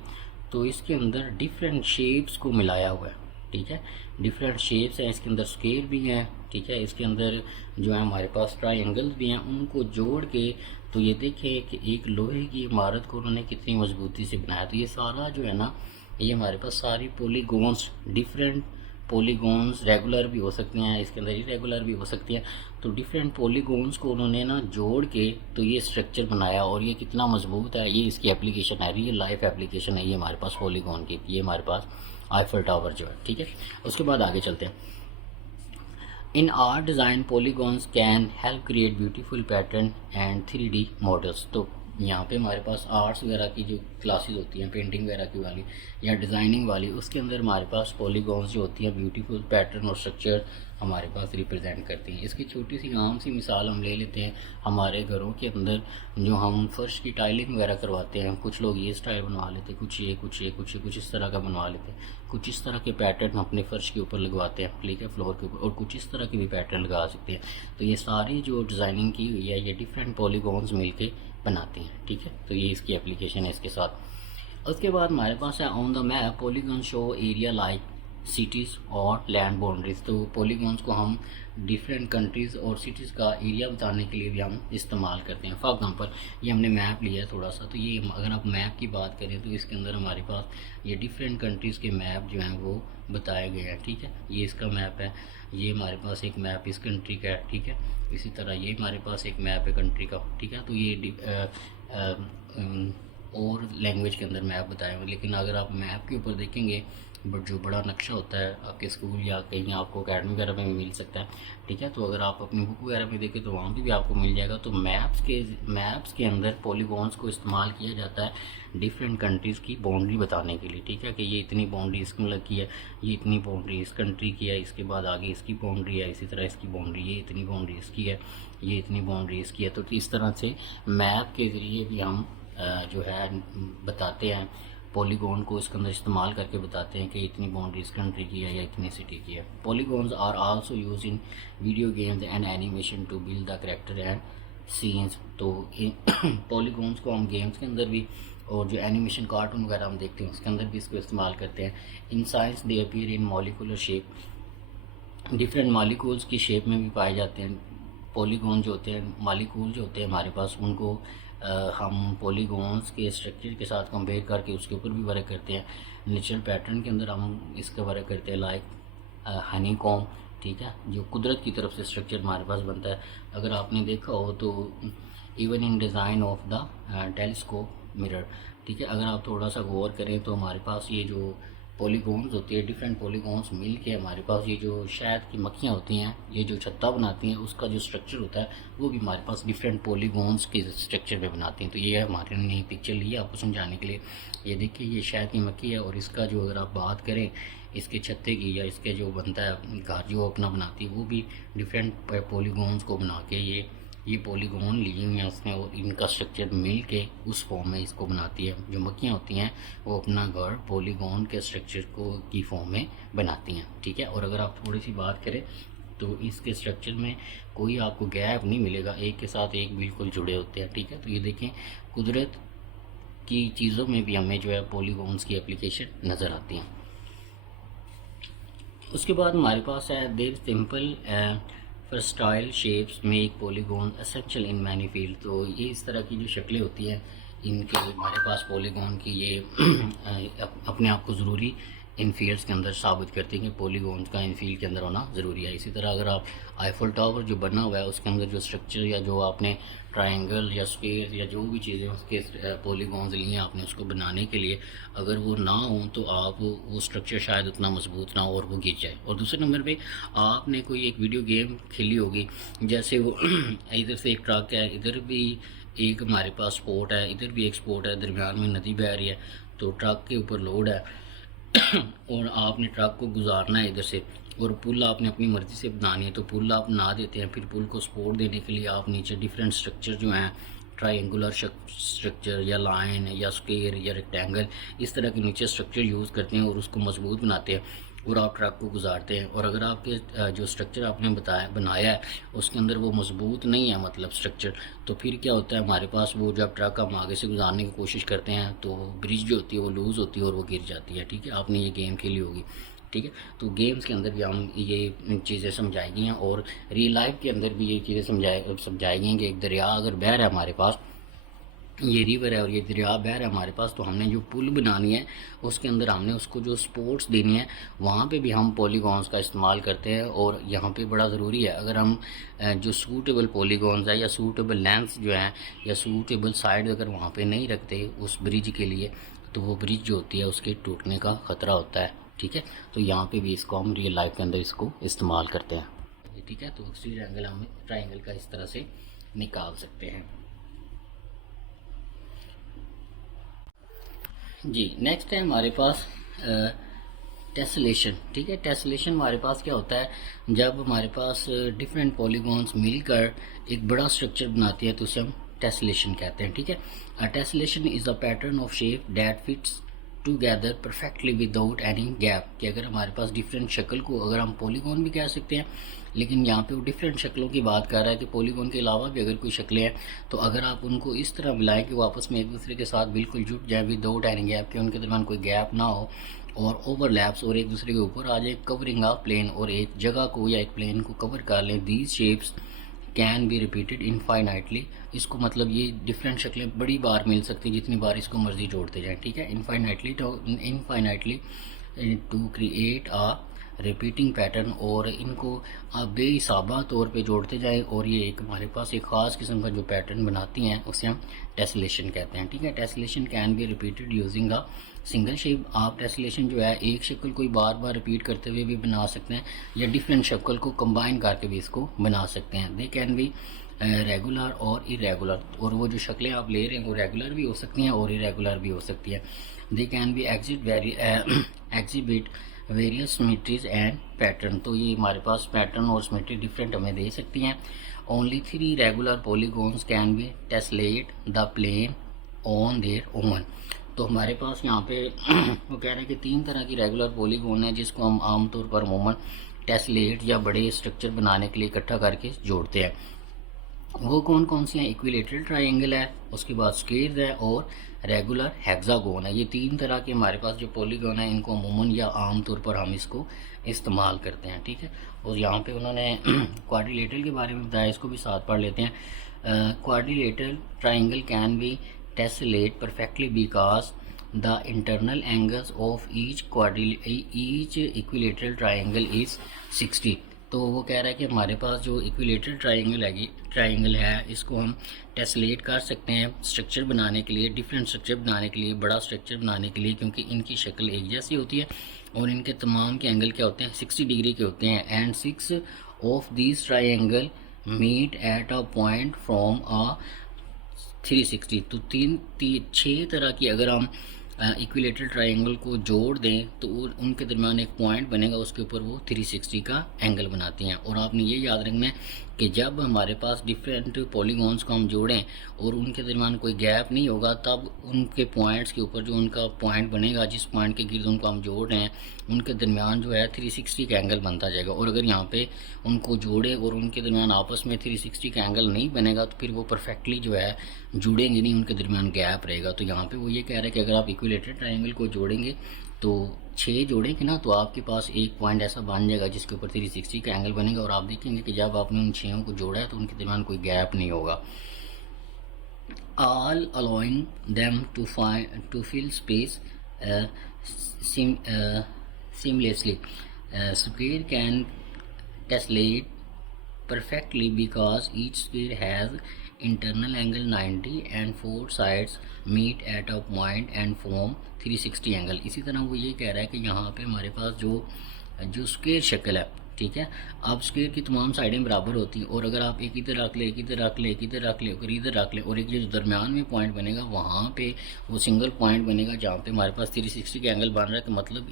तो इसके अंदर डिफरेंट शेप्स को मिलाया हुआ है। ठीक है, डिफरेंट शेप्स हैं इसके अंदर, स्केल भी हैं। ठीक है, इसके अंदर जो है हमारे पास ट्रायंगल्स भी हैं, उनको जोड़ के तो ये देखें कि एक लोहे की इमारत को उन्होंने कितनी मजबूती से बनाया। तो ये सारा जो है ना, ये हमारे पास सारी पॉलीगॉन्स, डिफरेंट पॉलीगॉन्स रेगुलर भी हो सकते हैं, इसके अंदर इरेगुलर भी हो सकती हैं। तो डिफरेंट पॉलीगॉन्स को उन्होंने ना जोड़ के तो ये स्ट्रक्चर बनाया, और ये कितना मजबूत है। ये इसकी एप्लीकेशन है, रियल लाइफ एप्लीकेशन है ये हमारे पास पॉलीगॉन की। ये हमारे पास आईफल टावर जो है। ठीक है, उसके बाद आगे चलते हैं। इन art design polygons can help create beautiful pattern and 3D models. तो यहाँ पे हमारे पास आर्ट्स वगैरह की जो क्लासेस होती हैं, पेंटिंग वगैरह की वाली या डिज़ाइनिंग वाली, उसके अंदर हमारे पास पॉलीगॉन्स जो होती हैं ब्यूटीफुल पैटर्न और स्ट्रक्चर हमारे पास रिप्रेजेंट करती हैं। इसकी छोटी सी आम सी मिसाल हम ले लेते हैं। हमारे घरों के अंदर जो हम फर्श की टाइलिंग वगैरह करवाते हैं, कुछ लोग ये स्टाइल बनवा लेते हैं, कुछ ये कुछ ये कुछ ये कुछ इस तरह का बनवा लेते हैं, कुछ इस तरह के पैटर्न अपने फर्श के ऊपर लगवाते हैं, ठीक है, फ्लोर के ऊपर, और कुछ इस तरह के भी पैटर्न लगा सकते हैं। तो ये सारी जो डिज़ाइनिंग की हुई है ये डिफरेंट पॉलीगॉन्स मिलके बनाते हैं। ठीक है, तो ये इसकी एप्लीकेशन है इसके साथ। उसके बाद हमारे पास है on the map polygon show area like cities और लैंड बाउंड्रीज। तो पॉलीगॉन्स को हम डिफरेंट कंट्रीज़ और सिटीज़ का एरिया बताने के लिए भी हम इस्तेमाल करते हैं। फॉर एग्जांपल ये हमने मैप लिया है थोड़ा सा, तो ये अगर आप मैप की बात करें तो इसके अंदर हमारे पास ये डिफरेंट कंट्रीज़ के मैप जो हैं वो बताए गए हैं। ठीक है, ये इसका मैप है, ये हमारे पास एक मैप इस कंट्री का है। ठीक है, इसी तरह ये हमारे पास एक मैप है कंट्री का। ठीक है, तो ये और लैंग्वेज के अंदर मैप बताए हुए। लेकिन अगर आप मैप के ऊपर देखेंगे बट जो बड़ा नक्शा होता है आपके स्कूल या कहीं आपको अकेडमी वगैरह में भी मिल सकता है। ठीक है, तो अगर आप अपनी बुक वगैरह में देखें तो वहाँ भी आपको मिल जाएगा। तो मैप्स के अंदर पॉलीगॉन्स को इस्तेमाल किया जाता है डिफरेंट कंट्रीज़ की बाउंड्री बताने के लिए। ठीक है, कि ये इतनी बाउंड्री इसमें लगी है, ये इतनी बाउंड्री इस कंट्री की है, इसके बाद आगे इसकी बाउंड्री है, इसी तरह इसकी बाउंड्री, ये इतनी बाउंड्री इसकी है, ये इतनी बाउंड्री इसकी है। तो इस तरह से मैप के ज़रिए भी हम जो है बताते हैं, पॉलीगॉन को इसके अंदर इस्तेमाल करके बताते हैं कि इतनी बाउंड्री इस कंट्री की है या इतनी सिटी की है। Polygons are also use in video games and animation to build the character and scenes. तो पॉलीगॉन्स को हम गेम्स के अंदर भी और जो एनिमेशन कार्टून वगैरह हम देखते हैं उसके अंदर भी इसको इस्तेमाल करते हैं। In science they appear in molecular shape. Different molecules की शेप में भी पाए जाते हैं। पॉलीगॉन जो होते हैं, मालिक्यूल जो होते हैं हमारे पास, उनको हम पॉलीगॉन्स के स्ट्रक्चर के साथ कंपेयर करके उसके ऊपर भी वर्क करते हैं। नेचुरल पैटर्न के अंदर हम इसका वर्क करते हैं, लाइक हनी कॉम, ठीक है, जो कुदरत की तरफ से स्ट्रक्चर हमारे पास बनता है। अगर आपने देखा हो तो even in design of the telescope mirror, ठीक है, अगर आप थोड़ा सा गौर करें तो हमारे पास ये जो पॉलीगॉन्स होती है, डिफरेंट पॉलीगॉन्स मिल के हमारे पास ये जो शहद की मक्खियाँ होती हैं, ये जो छत्ता बनाती हैं, उसका जो स्ट्रक्चर होता है वो भी हमारे पास डिफरेंट पॉलीगॉन्स के स्ट्रक्चर में बनाती हैं। तो ये हमारे ने पिक्चर ली है आपको समझाने के लिए। ये देखिए, ये शहद की मक्खी है, और इसका जो अगर आप बात करें इसके छत्ते की, या इसके जो बनता है घर जो अपना बनाती है, वो भी डिफरेंट पॉलीगॉन्स को बना के ये पॉलीगॉन लिए हुए हैं उसने, और इनका स्ट्रक्चर मिल के उस फॉर्म में इसको बनाती है। जो मक्खियाँ होती हैं वो अपना घर पॉलीगॉन के स्ट्रक्चर को की फॉर्म में बनाती हैं, ठीक है। और अगर आप थोड़ी सी बात करें तो इसके स्ट्रक्चर में कोई आपको गैप नहीं मिलेगा, एक के साथ एक बिल्कुल जुड़े होते हैं, ठीक है। तो ये देखें, कुदरत की चीज़ों में भी हमें जो है पॉलीगॉन्स की एप्लीकेशन नज़र आती हैं। उसके बाद हमारे पास है there simple versatile shapes make polygon essential in many field. तो ये इस तरह की जो शक्लें होती हैं इनके हमारे पास पॉलीगॉन की ये अपने आप को ज़रूरी इन फील्ड्स के अंदर साबित करती हैं कि पॉलीगॉन्स का इन फील्ड के अंदर होना ज़रूरी है। इसी तरह अगर आप आईफल टावर जो बना हुआ है उसके अंदर जो स्ट्रक्चर या जो आपने ट्रायंगल या स्क्वायर या जो भी चीज़ें उसके पॉलीगॉन्स लिए हैं आपने उसको बनाने के लिए, अगर वो ना हो तो आप वो स्ट्रक्चर शायद उतना मजबूत ना हो और वो गिर जाए। और दूसरे नंबर पे आपने कोई एक वीडियो गेम खेली होगी, जैसे वो इधर से एक ट्रक है, इधर भी एक हमारे पास स्पोर्ट है, इधर भी एक स्पोर्ट है, दरमियान में नदी बह रही है, तो ट्रक के ऊपर लोड है और आपने ट्रक को गुजारना है इधर से, और पुल आपने अपनी मर्ज़ी से बनानी है, तो पुल आप बना देते हैं। फिर पुल को सपोर्ट देने के लिए आप नीचे डिफरेंट स्ट्रक्चर जो हैं, ट्रायंगुलर स्ट्रक्चर या लाइन या स्क्वायर या रेक्टेंगल, इस तरह के नीचे स्ट्रक्चर यूज़ करते हैं और उसको मजबूत बनाते हैं और आप ट्रक को गुजारते हैं। और अगर आपके जो स्ट्रक्चर आपने बनाया है उसके अंदर वो मजबूत नहीं है, मतलब स्ट्रक्चर, तो फिर क्या होता है हमारे पास, वो जब ट्रक हम आगे से गुजारने की कोशिश करते हैं तो ब्रिज जो होती है वो लूज़ होती है और वो गिर जाती है, ठीक है। आपने ये गेम खेली होगी, ठीक है। तो गेम्स के अंदर भी हम ये चीज़ें समझाई गई हैं, और रियल लाइफ के अंदर भी ये चीज़ें समझाई गई हैं कि एक दरिया अगर बह रहा है हमारे पास, ये रिवर है और ये दरिया बह रहा है हमारे पास, तो हमने जो पुल बनानी है उसके अंदर हमने उसको जो स्पोर्ट्स देनी है, वहाँ पे भी हम पॉलीगॉन्स का इस्तेमाल करते हैं। और यहाँ पे बड़ा ज़रूरी है, अगर हम जो सूटेबल पॉलीगॉन्स है या सूटेबल लेंथ जो है या सूटेबल साइड अगर वहाँ पे नहीं रखते उस ब्रिज के लिए, तो वो ब्रिज जो होती है उसके टूटने का ख़तरा होता है, ठीक है। तो यहाँ पे भी इसको हम रियल लाइफ के अंदर इसको इस्तेमाल करते हैं, ठीक है। तो ट्रायंगल हम ट्रायंगल का इस तरह से निकाल सकते हैं जी। नेक्स्ट है हमारे पास टेसलेशन, ठीक है। टेसलेशन हमारे पास क्या होता है, जब हमारे पास डिफरेंट पॉलीगॉन्स मिलकर एक बड़ा स्ट्रक्चर बनाती है तो उसे हम टेसलेशन कहते हैं, ठीक है। Tessellation is a pattern of shape that fits together perfectly without any gap, कि अगर हमारे पास डिफरेंट शक्ल को अगर हम पॉलीगॉन भी कह सकते हैं, लेकिन यहाँ पे वो डिफरेंट शक्लों की बात कर रहा है कि पॉलीगॉन के अलावा भी अगर कोई शक्लें हैं तो अगर आप उनको इस तरह मिलाएं कि वो आपस में एक दूसरे के साथ बिल्कुल जुट जाए विदाउट एनी गैप, कि उनके दरमियान कोई गैप ना हो और ओवरलैप्स और एक दूसरे के ऊपर आ जाए, कवरिंग अ प्लेन, और एक जगह को या एक प्लेन को कवर कर लें। These shapes can be repeated infinitely, इसको मतलब ये डिफरेंट शक्लें बड़ी बार मिल सकती हैं, जितनी बार इसको मर्जी जोड़ते जाएं, ठीक है। Infinitely to create a repeating pattern, और इनको आप बेहिसाबा तौर पे जोड़ते जाएं और ये एक हमारे पास एक ख़ास किस्म का जो पैटर्न बनाती हैं उसे हम टेसलेशन कहते हैं, ठीक है। Tessellation can be repeated using a single shape, आप टेसलेशन जो है एक शक्ल को बार बार रिपीट करते हुए भी बना सकते हैं या डिफरेंट शक्ल को कंबाइन करके भी इसको बना सकते हैं। दे कैन बी रेगुलर और इरेगुलर, और वो जो शक्लें आप ले रहे हैं वो रेगुलर भी हो सकती हैं और इरेगुलर भी हो सकती है। They can be exhibit various symmetries and pattern, तो ये हमारे पास पैटर्न और सिमेट्री डिफरेंट हमें दे सकती हैं। Only 3 regular polygons can be tessellate the plane on their own, तो हमारे पास यहाँ पे वो कह रहे हैं कि 3 तरह की रेगुलर पॉलीगॉन है जिसको हम आमतौर पर अमूमन टेसलेट या बड़े स्ट्रक्चर बनाने के लिए इकट्ठा करके जोड़ते हैं। वो कौन कौन सी हैं? इक्विलेटरल ट्रायंगल है, उसके बाद स्क्वायर है और रेगुलर हेक्सागोन है। ये तीन तरह के हमारे पास जो पॉलीगॉन है, इनको अमूमन या आम तौर पर हम इसको इस्तेमाल करते हैं, ठीक है। और यहाँ पे उन्होंने क्वाड्रिलेटरल के बारे में बताया, इसको भी साथ पढ़ लेते हैं। Quadrilateral triangle can be tessellate perfectly because the internal angles of each equilateral triangle is 60। तो वो कह रहा है कि हमारे पास जो इक्विलेटरल ट्रायंगल है इसको हम टेसलेट कर सकते हैं स्ट्रक्चर बनाने के लिए, डिफरेंट स्ट्रक्चर बनाने के लिए, बड़ा स्ट्रक्चर बनाने के लिए, क्योंकि इनकी शक्ल एक जैसी होती है और इनके तमाम के एंगल क्या होते हैं? 60 डिग्री के होते हैं। And 6 of this triangle meet at a point from a 360। तो छः तरह की अगर हम इक्विलेटरल ट्रायंगल को जोड़ दें तो उनके दरमियान एक पॉइंट बनेगा, उसके ऊपर वो 360 का एंगल बनाती हैं। और आपने ये याद रखना है कि जब हमारे पास डिफरेंट पॉलीगॉन्स को हम जोड़ें और उनके दरमियान कोई गैप नहीं होगा, तब उनके पॉइंट्स के ऊपर जो उनका पॉइंट बनेगा, जिस पॉइंट के गिर्द उनको हम जोड़ रहे हैं, उनके दरमियान जो है 360 का एंगल बनता जाएगा। और अगर यहाँ पे उनको जोड़े और उनके दरमियान आपस में 360 का एंगल नहीं बनेगा तो फिर वो परफेक्टली जो है जुड़ेंगे नहीं, उनके दरमियान गैप रहेगा। तो यहाँ पे वो ये कह रहा है कि अगर आप इक्विलेटरल ट्रायंगल को जोड़ेंगे तो 6 जोड़ेंगे ना, तो आपके पास एक पॉइंट ऐसा बन जाएगा जिसके ऊपर 360 का एंगल बनेगा। और आप देखेंगे कि जब आपने उन 6 को जोड़ा है तो उनके दरमियान कोई गैप नहीं होगा। all allowing them to fill space seamlessly. Square can tessellate perfectly because each square has internal angle 90 and four sides meet at a point and form 360 angle. इसी तरह वो ये कह रहा है कि यहाँ पे हमारे पास जो स्क्वायर शक्ल है, ठीक है, अब स्क्वायर की तमाम साइडें बराबर होती हैं और अगर आप एक इधर रख ले, एक इधर रख ले, एक इधर रख ले, और इधर रख ले, और एक जो दरमियान में पॉइंट बनेगा वहाँ पे वो सिंगल पॉइंट बनेगा जहाँ पे हमारे पास 360 का एंगल बन रहा है। कि मतलब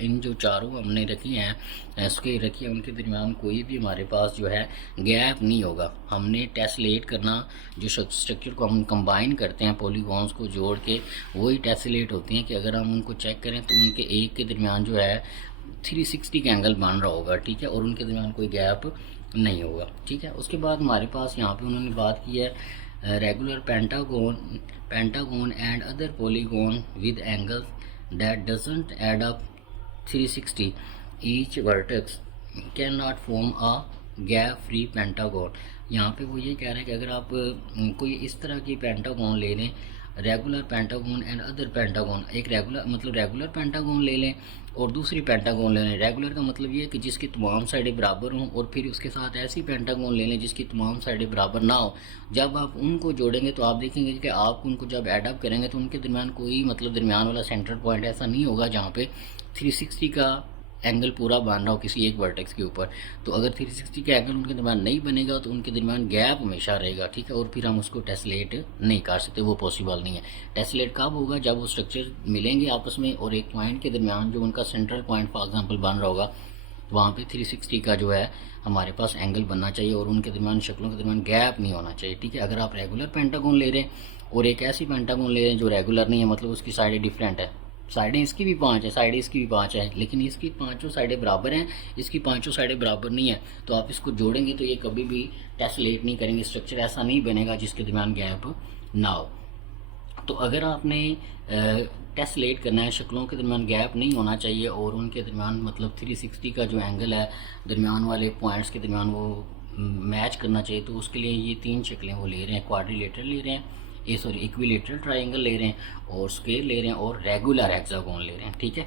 इन जो चारों हमने रखी हैं स्क्वायर रखी है, उनके दरमियान कोई भी हमारे पास जो है गैप नहीं होगा। हमने टेसलेट करना, जो स्ट्रक्चर को हम कंबाइन करते हैं पॉलीगॉन्स को जोड़ के, वही टेसलेट होती हैं कि अगर हम उनको चेक करें तो उनके एक के दरमियान जो है 360 का एंगल बन रहा होगा, ठीक है, और उनके दरमियान कोई गैप नहीं होगा, ठीक है। उसके बाद हमारे पास यहाँ पे उन्होंने बात की है regular pentagon and other polygon with angle that doesn't add up 360 each vertex can not form a gap free pentagon. यहाँ पे वो ये कह रहे हैं कि अगर आप कोई इस तरह की पेंटागोन ले लें, regular pentagon and other pentagon, एक रेगुलर पेंटागोन ले लें और दूसरी पेंटागोन ले लें। रेगुलर का मतलब ये है कि जिसकी तमाम साइडें बराबर हों, और फिर उसके साथ ऐसी पेंटागोन ले लें जिसकी तमाम साइडें बराबर ना हो। जब आप उनको जोड़ेंगे तो आप देखेंगे कि आप उनको जब एडअप करेंगे तो उनके दरमियान कोई दरमियान वाला सेंट्रल पॉइंट ऐसा नहीं होगा जहाँ पे 360 का एंगल पूरा बन रहा हो किसी एक वर्टेक्स के ऊपर। तो अगर 360 का एंगल उनके दरमियान नहीं बनेगा तो उनके दरमियान गैप हमेशा रहेगा, ठीक है, और फिर हम उसको टेसलेट नहीं कर सकते, वो पॉसिबल नहीं है। टेसलेट कब होगा? जब वो स्ट्रक्चर मिलेंगे आपस में और एक पॉइंट के दरमियान जो उनका सेंट्रल पॉइंट फॉर एग्जाम्पल बन रहा होगा, तो वहाँ पे 360 का जो है हमारे पास एंगल बनना चाहिए और उनके दरमियान शक्लों के दरमियान गैप नहीं होना चाहिए, ठीक है। अगर आप रेगुलर पेंटागोन ले रहे हैं और एक ऐसी पेंटागोन ले रहे हैं जो रेगुलर नहीं है, मतलब उसकी साइडें डिफरेंट है, साइडें इसकी भी 5 है, साइडें इसकी भी 5 है, लेकिन इसकी पांचों साइडें बराबर हैं, इसकी पांचों साइडें बराबर नहीं है, तो आप इसको जोड़ेंगे तो ये कभी भी टेसलेट नहीं करेंगे, स्ट्रक्चर ऐसा नहीं बनेगा जिसके दरमियान गैप ना हो। तो अगर आपने टेसलेट करना है, शक्लों के दरमियान गैप नहीं होना चाहिए और उनके दरमियान 360 का जो एंगल है दरमियान वाले पॉइंट्स के दरमियान वो मैच करना चाहिए, तो उसके लिए ये 3 शक्लें वो ले रहे हैं। क्वाड्रिलेटरल ले रहे हैं, इक्विलेटरल ट्रायंगल ले रहे हैं, और स्क्वायर ले रहे हैं, और रेगुलर हेक्सागोन ले रहे हैं, ठीक है।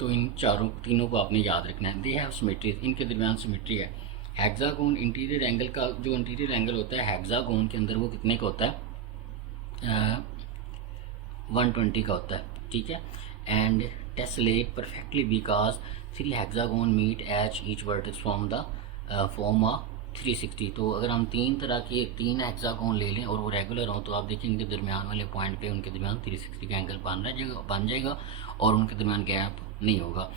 तो इन तीनों को आपने याद रखना है। दे हैव सिमेट्री, इनके दरमियान सिमेट्री है। हेक्सागोन इंटीरियर एंगल का जो इंटीरियर एंगल होता है हेक्सागोन के अंदर वो कितने का होता है? 120 का होता है, ठीक है। And tessellate perfectly because 3 hexagon meet each each vertex from the form a 360। तो अगर हम 3 हेक्सागोन ले लें और वो रेगुलर हों तो आप देखेंगे दरमियान वाले पॉइंट पे उनके दरमियान 360 का एंगल बन जाएगा और उनके दरमियान गैप नहीं होगा।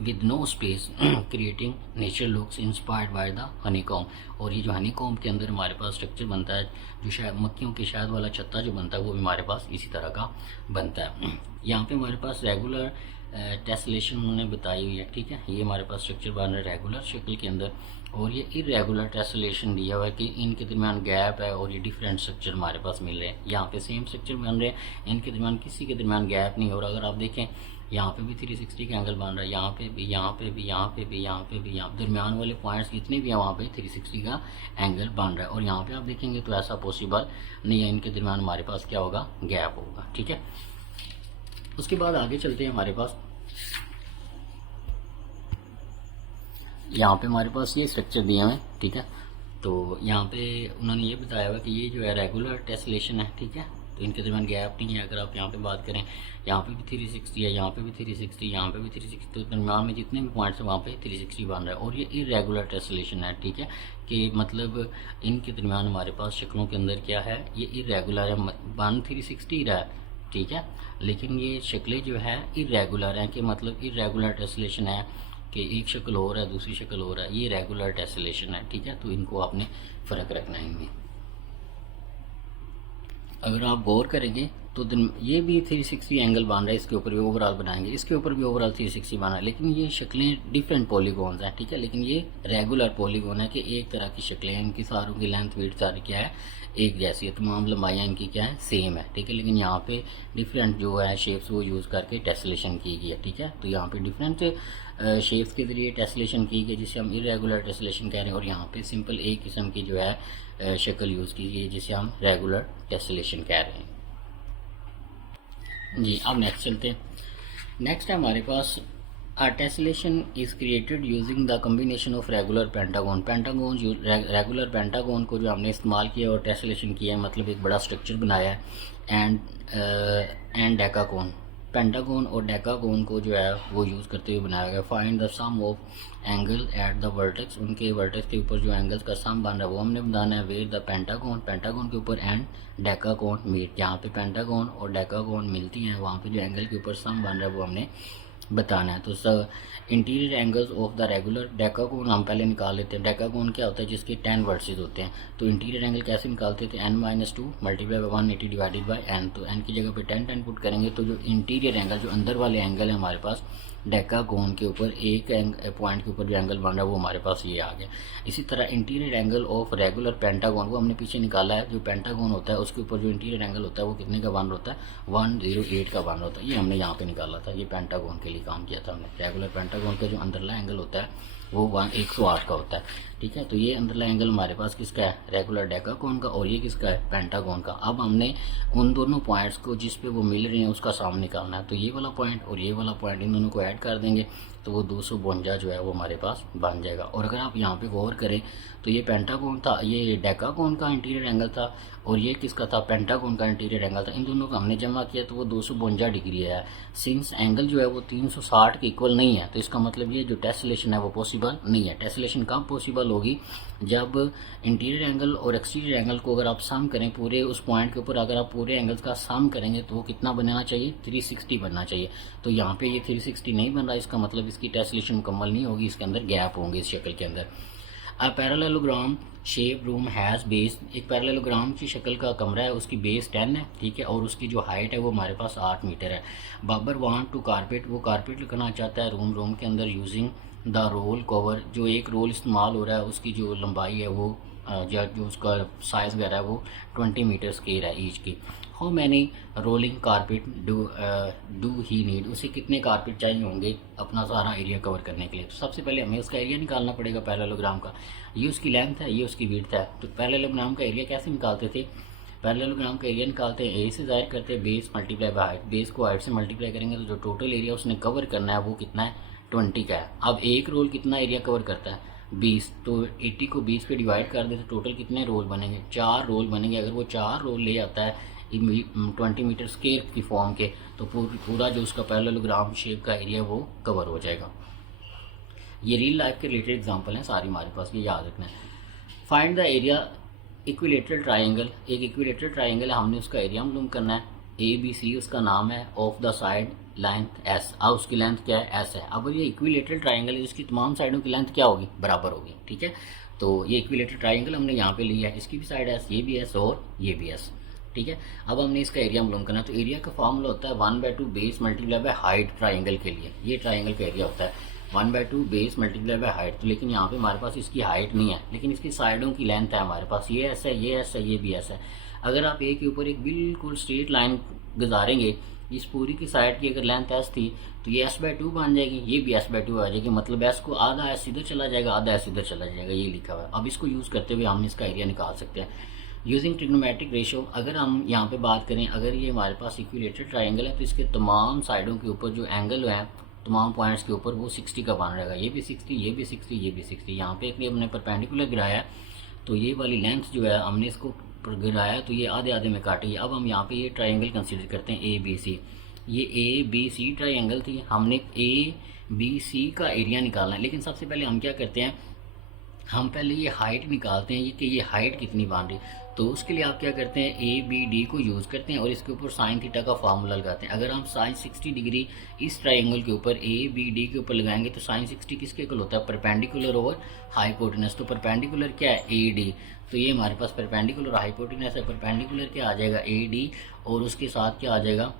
With no space creating natural looks inspired by the honeycomb. और ये जो हनीकॉम्ब के अंदर हमारे पास स्ट्रक्चर बनता है, जो शायद मक्खियों के शहद वाला छत्ता जो बनता है वो भी हमारे पास इसी तरह का बनता है। यहाँ पे हमारे पास रेगुलर टेसलेशन उन्होंने बताई हुई है, ठीक है। ये हमारे पास स्ट्रक्चर बन रहा है रेगुलर शक्ल के अंदर, और ये इरेगुलर टेसलेशन दिया हुआ है कि इनके दरमियान गैप है और ये डिफरेंट स्ट्रक्चर हमारे पास मिल रहे हैं। यहाँ पे सेम स्ट्रक्चर बन रहे हैं, इनके दरमियान किसी के दरमियान गैप नहीं हो रहा। अगर आप देखें यहाँ पे भी 360 का एंगल बन रहा है, यहाँ पे भी, यहाँ पे भी, यहाँ पे भी, यहाँ पे भी, यहाँ दरमियान वाले पॉइंट्स जितने भी हैं वहाँ पे 360 का एंगल बन रहा है। और यहाँ पे आप देखेंगे तो ऐसा पॉसिबल नहीं है, इनके दरमियान हमारे पास क्या होगा, गैप होगा, ठीक है। उसके बाद आगे चलते हैं, हमारे पास यहाँ पे हमारे पास ये स्ट्रक्चर दिए हुए हैं, ठीक है। तो यहाँ पे उन्होंने ये बताया हुआ कि ये जो है रेगुलर टेसलेशन है, ठीक है। तो इनके दरमियान गैप नहीं है। अगर आप यहाँ पे बात करें, यहाँ पे भी 360 है, यहाँ पे भी 360, यहाँ पे भी 360, तो दरमियान में जितने भी पॉइंट्स हैं वहाँ पे 360 बन रहा है। और ये इरेगुलर टेसलेशन है, ठीक है, कि मतलब इनके दरमियान हमारे पास शक्लों के अंदर क्या है, ये इरेगुलर है, बन 360 रहा है, ठीक है, लेकिन ये शक्लें जो है इरेगुलर हैं, कि मतलब इरेगुलर टेसलेशन है कि एक शक्ल हो रहा है दूसरी शक्ल हो रहा है, ये रेगुलर टेसलेशन है, ठीक है। तो इनको आपने फ़र्क रखना है इनमें। अगर आप गौर करेंगे तो ये भी 360 एंगल बन रहा है, इसके ऊपर भी ओवरऑल बनाएंगे, इसके ऊपर भी ओवरऑल 360 बना है, लेकिन ये शक्लें डिफरेंट पॉलीगॉन्स हैं, ठीक है। लेकिन ये रेगुलर पॉलीगॉन है कि एक तरह की शक्लें हैं, इनकी सारों की लेंथ विड्थ सारी क्या है, एक जैसी है, तमाम लंबाइयाँ इनकी क्या है, सेम है, ठीक है। लेकिन यहाँ पे डिफरेंट जो है शेप्स वो यूज़ करके टेसलेशन की गई है, ठीक है। तो यहाँ पे डिफरेंट शेप्स के जरिए टेसलेशन की गई जिसे हम इरेगुलर टेसलेशन कह रहे हैं, और यहाँ पे सिंपल एक किस्म की जो है शक्ल यूज़ की गई जिसे हम रेगुलर टेसलेशन कह रहे हैं जी। अब नेक्स्ट चलते हैं। नेक्स्ट है हमारे पास tessellation is created using the combination of regular pentagon. Pentagon regular pentagon को जो हमने इस्तेमाल किया और टेसलेशन किया है, मतलब एक बड़ा स्ट्रक्चर बनाया है, एंड डेकागोन, पेंटागोन और डेकागोन को जो है वो यूज़ करते हुए बनाया गया। Find the sum of angle at the vertex, उनके वर्टेक्स के ऊपर जो एंगल्स का सम बन रहा है वो हमने बताना है। वेयर द पेंटागोन, पेंटागोन के ऊपर एंड डेकागोन मीट, जहाँ पे पेंटागोन और डेकागोन मिलती हैं वहाँ पे जो एंगल के ऊपर सम बन रहा है वो हमने बताना है। तो interior angles of the regular decagon हम पहले निकाल लेते हैं। डेकागोन क्या होता है, जिसके 10 वर्सेस होते हैं। तो इंटीरियर एंगल कैसे निकालते थे, n-2 multiply by 180 divided by n। तो n की जगह पे 10 पुट करेंगे तो जो इंटीरियर एंगल, जो अंदर वाले एंगल है हमारे पास डेकागोन के ऊपर, एक पॉइंट के ऊपर जो एंगल बन रहा है वो हमारे पास ये आ गया। इसी तरह interior angle of regular pentagon वो हमने पीछे निकाला है। जो पेंटागोन होता है उसके ऊपर जो इंटीरियर एंगल होता है वो कितने का बन रहा होता है, 108 का बन रहा होता है। ये हमने यहाँ पे निकाला था, ये पेंटागोन के लिए काम किया था हमने। रेगुलर पेंटागोन का जो अंदरला एंगल होता है वो 108 का होता है, ठीक है। तो ये अंदरला एंगल हमारे पास किसका है, रेगुलर डेकागोन का, और ये किसका है, पेंटागोन का। अब हमने उन दोनों पॉइंट्स को जिस पे वो मिल रहे हैं उसका सम निकालना है। तो ये वाला पॉइंट और ये वाला पॉइंट, इन दोनों को ऐड कर देंगे तो वो 252 जो है वो हमारे पास बन जाएगा। और अगर आप यहाँ पे गौर करें तो ये पेंटागोन था, ये डेकागोन का इंटीरियर एंगल था, और ये किसका था, पेंटागोन का इंटीरियर एंगल था। इन दोनों को हमने जमा किया तो वो 252 डिग्री है। सिंस एंगल जो है वो 360 के इक्वल नहीं है, तो इसका मतलब ये जो टेसलेशन है वो पॉसिबल नहीं है। टेसलेशन कब पॉसिबल होगी, जब इंटीरियर एंगल और एक्सटीरियर एंगल को अगर आप सम करें पूरे उस पॉइंट के ऊपर, अगर आप पूरे एंगल्स का सम करेंगे तो वो कितना बनना चाहिए, 360 बनना चाहिए। तो यहाँ पे ये 360 नहीं बन रहा, इसका मतलब इसकी टेसलेशन मुकम्मल नहीं होगी, इसके अंदर गैप होंगे इस शक्ल के अंदर। A parallelogram shape room has base, एक पैरेललोग्राम की शक्ल का कमरा है, उसकी बेस 10 है, ठीक है, और उसकी जो हाइट है वो हमारे पास 8 मीटर है। बाबर वांट टू कारपेट, वो कारपेट लगाना चाहता है रूम के अंदर यूजिंग द रोल कवर, जो एक रोल इस्तेमाल हो रहा है उसकी जो लंबाई है वो जो उसका साइज़ वगैरह है वो 20 मीटर स्क्वायर है ईच की। How many rolling carpet do he need, उसे कितने कारपेट चाहिए होंगे अपना सारा एरिया कवर करने के लिए। तो सबसे पहले हमें उसका एरिया निकालना पड़ेगा पैरेललोग्राम का। ये उसकी लेंथ है, ये उसकी विड्थ है। तो पैरेललोग्राम का एरिया कैसे निकालते थे, पैरेललोग्राम का एरिया निकालते हैं, ए से ज़ाहिर करते हैं base multiply by height. Base को हाइट से मल्टीप्लाई करेंगे तो जो टोटल एरिया उसने कवर करना है वो कितना है, 20 का है। अब एक रोल कितना एरिया कवर करता है, 20, तो 80 को 20 पे डिवाइड कर दे तो टोटल कितने रोल बनेंगे, 4 रोल बनेंगे। अगर वो 4 रोल ले आता है 20 मीटर स्क्वायर की फॉर्म के, तो पूरा जो उसका पैरेललोग्राम शेप का एरिया वो कवर हो जाएगा। ये रियल लाइफ के रिलेटेड एग्जांपल हैं सारी हमारे पास, ये याद रखना है। Find the area equilateral triangle, एक इक्विलेटरल ट्राइंगल है, हमने उसका एरिया मालूम करना है। ABC उसका नाम है, of the side length S, अब उसकी लेंथ क्या है, S है। अब ये इक्विलेटरल ट्राइंगल है, इसकी तमाम साइडों की लेंथ क्या होगी, बराबर होगी, ठीक है। तो ये इक्विलेटरल ट्राइंगल हमने यहाँ पे लिया है, इसकी भी साइड S, ये भी S और ये भी S। ठीक है। अब हमने इसका एरिया मालूम करना है, तो एरिया का फॉर्मूला होता है 1/2 base multiply by height triangle के लिए। ये ट्राइंगल का एरिया होता है 1/2 बेस मल्टीप्लाई बाय हाइट। तो लेकिन यहाँ पे हमारे पास इसकी हाइट नहीं है, लेकिन इसकी साइडों की लेंथ है हमारे पास, ये ऐसा है, ये ऐसा है, ये भी ऐसा है। अगर आप ए के ऊपर एक बिल्कुल स्ट्रेट लाइन गुजारेंगे, इस पूरी की साइड की अगर लेंथ एस थी तो ये s/2 बन जाएगी, ये भी s/2 आ जाएगी। मतलब एस को आधा एस इधर चला जाएगा, आधा एस इधर चला जाएगा, ये लिखा हुआ है। अब इसको यूज़ करते हुए हम इसका एरिया निकाल सकते हैं यूजिंग ट्रिग्नोमेट्रिक रेशियो। अगर हम यहाँ पे बात करें, अगर ये हमारे पास इक्विलेटरल ट्राइंगल है तो इसके तमाम साइडों के ऊपर जो एंगल है, तमाम पॉइंट्स के ऊपर वो 60 का बन रहेगा। ये भी 60, ये भी 60, ये भी 60। यहाँ पे एक हमने परपेंडिकुलर गिराया है, तो ये वाली लेंथ जो है हमने इसको गिराया तो ये आधे आधे में काटी। अब हम यहाँ पे ये ट्राइंगल कंसीडर करते हैं ABC। ये ABC ट्राइंगल थी, हमने ABC का एरिया निकालना है। लेकिन सबसे पहले हम क्या करते हैं, हम पहले ये हाइट निकालते हैं कि ये हाइट कितनी बन रही। तो उसके लिए आप क्या करते हैं, ABD को यूज़ करते हैं और इसके ऊपर साइन थीटा का फार्मूला लगाते हैं। अगर हम साइन 60 डिग्री इस ट्राइंगल के ऊपर ABD के ऊपर लगाएंगे तो साइन 60 किसके इक्वल होता है, परपेंडिकुलर ओवर हाइपोटेनस। तो परपेंडिकुलर क्या है, AD। तो ये हमारे पास परपेंडिकुलर हाइपोटेनस है, परपेंडिकुलर क्या आ जाएगा, AD, और उसके साथ क्या आ जाएगा,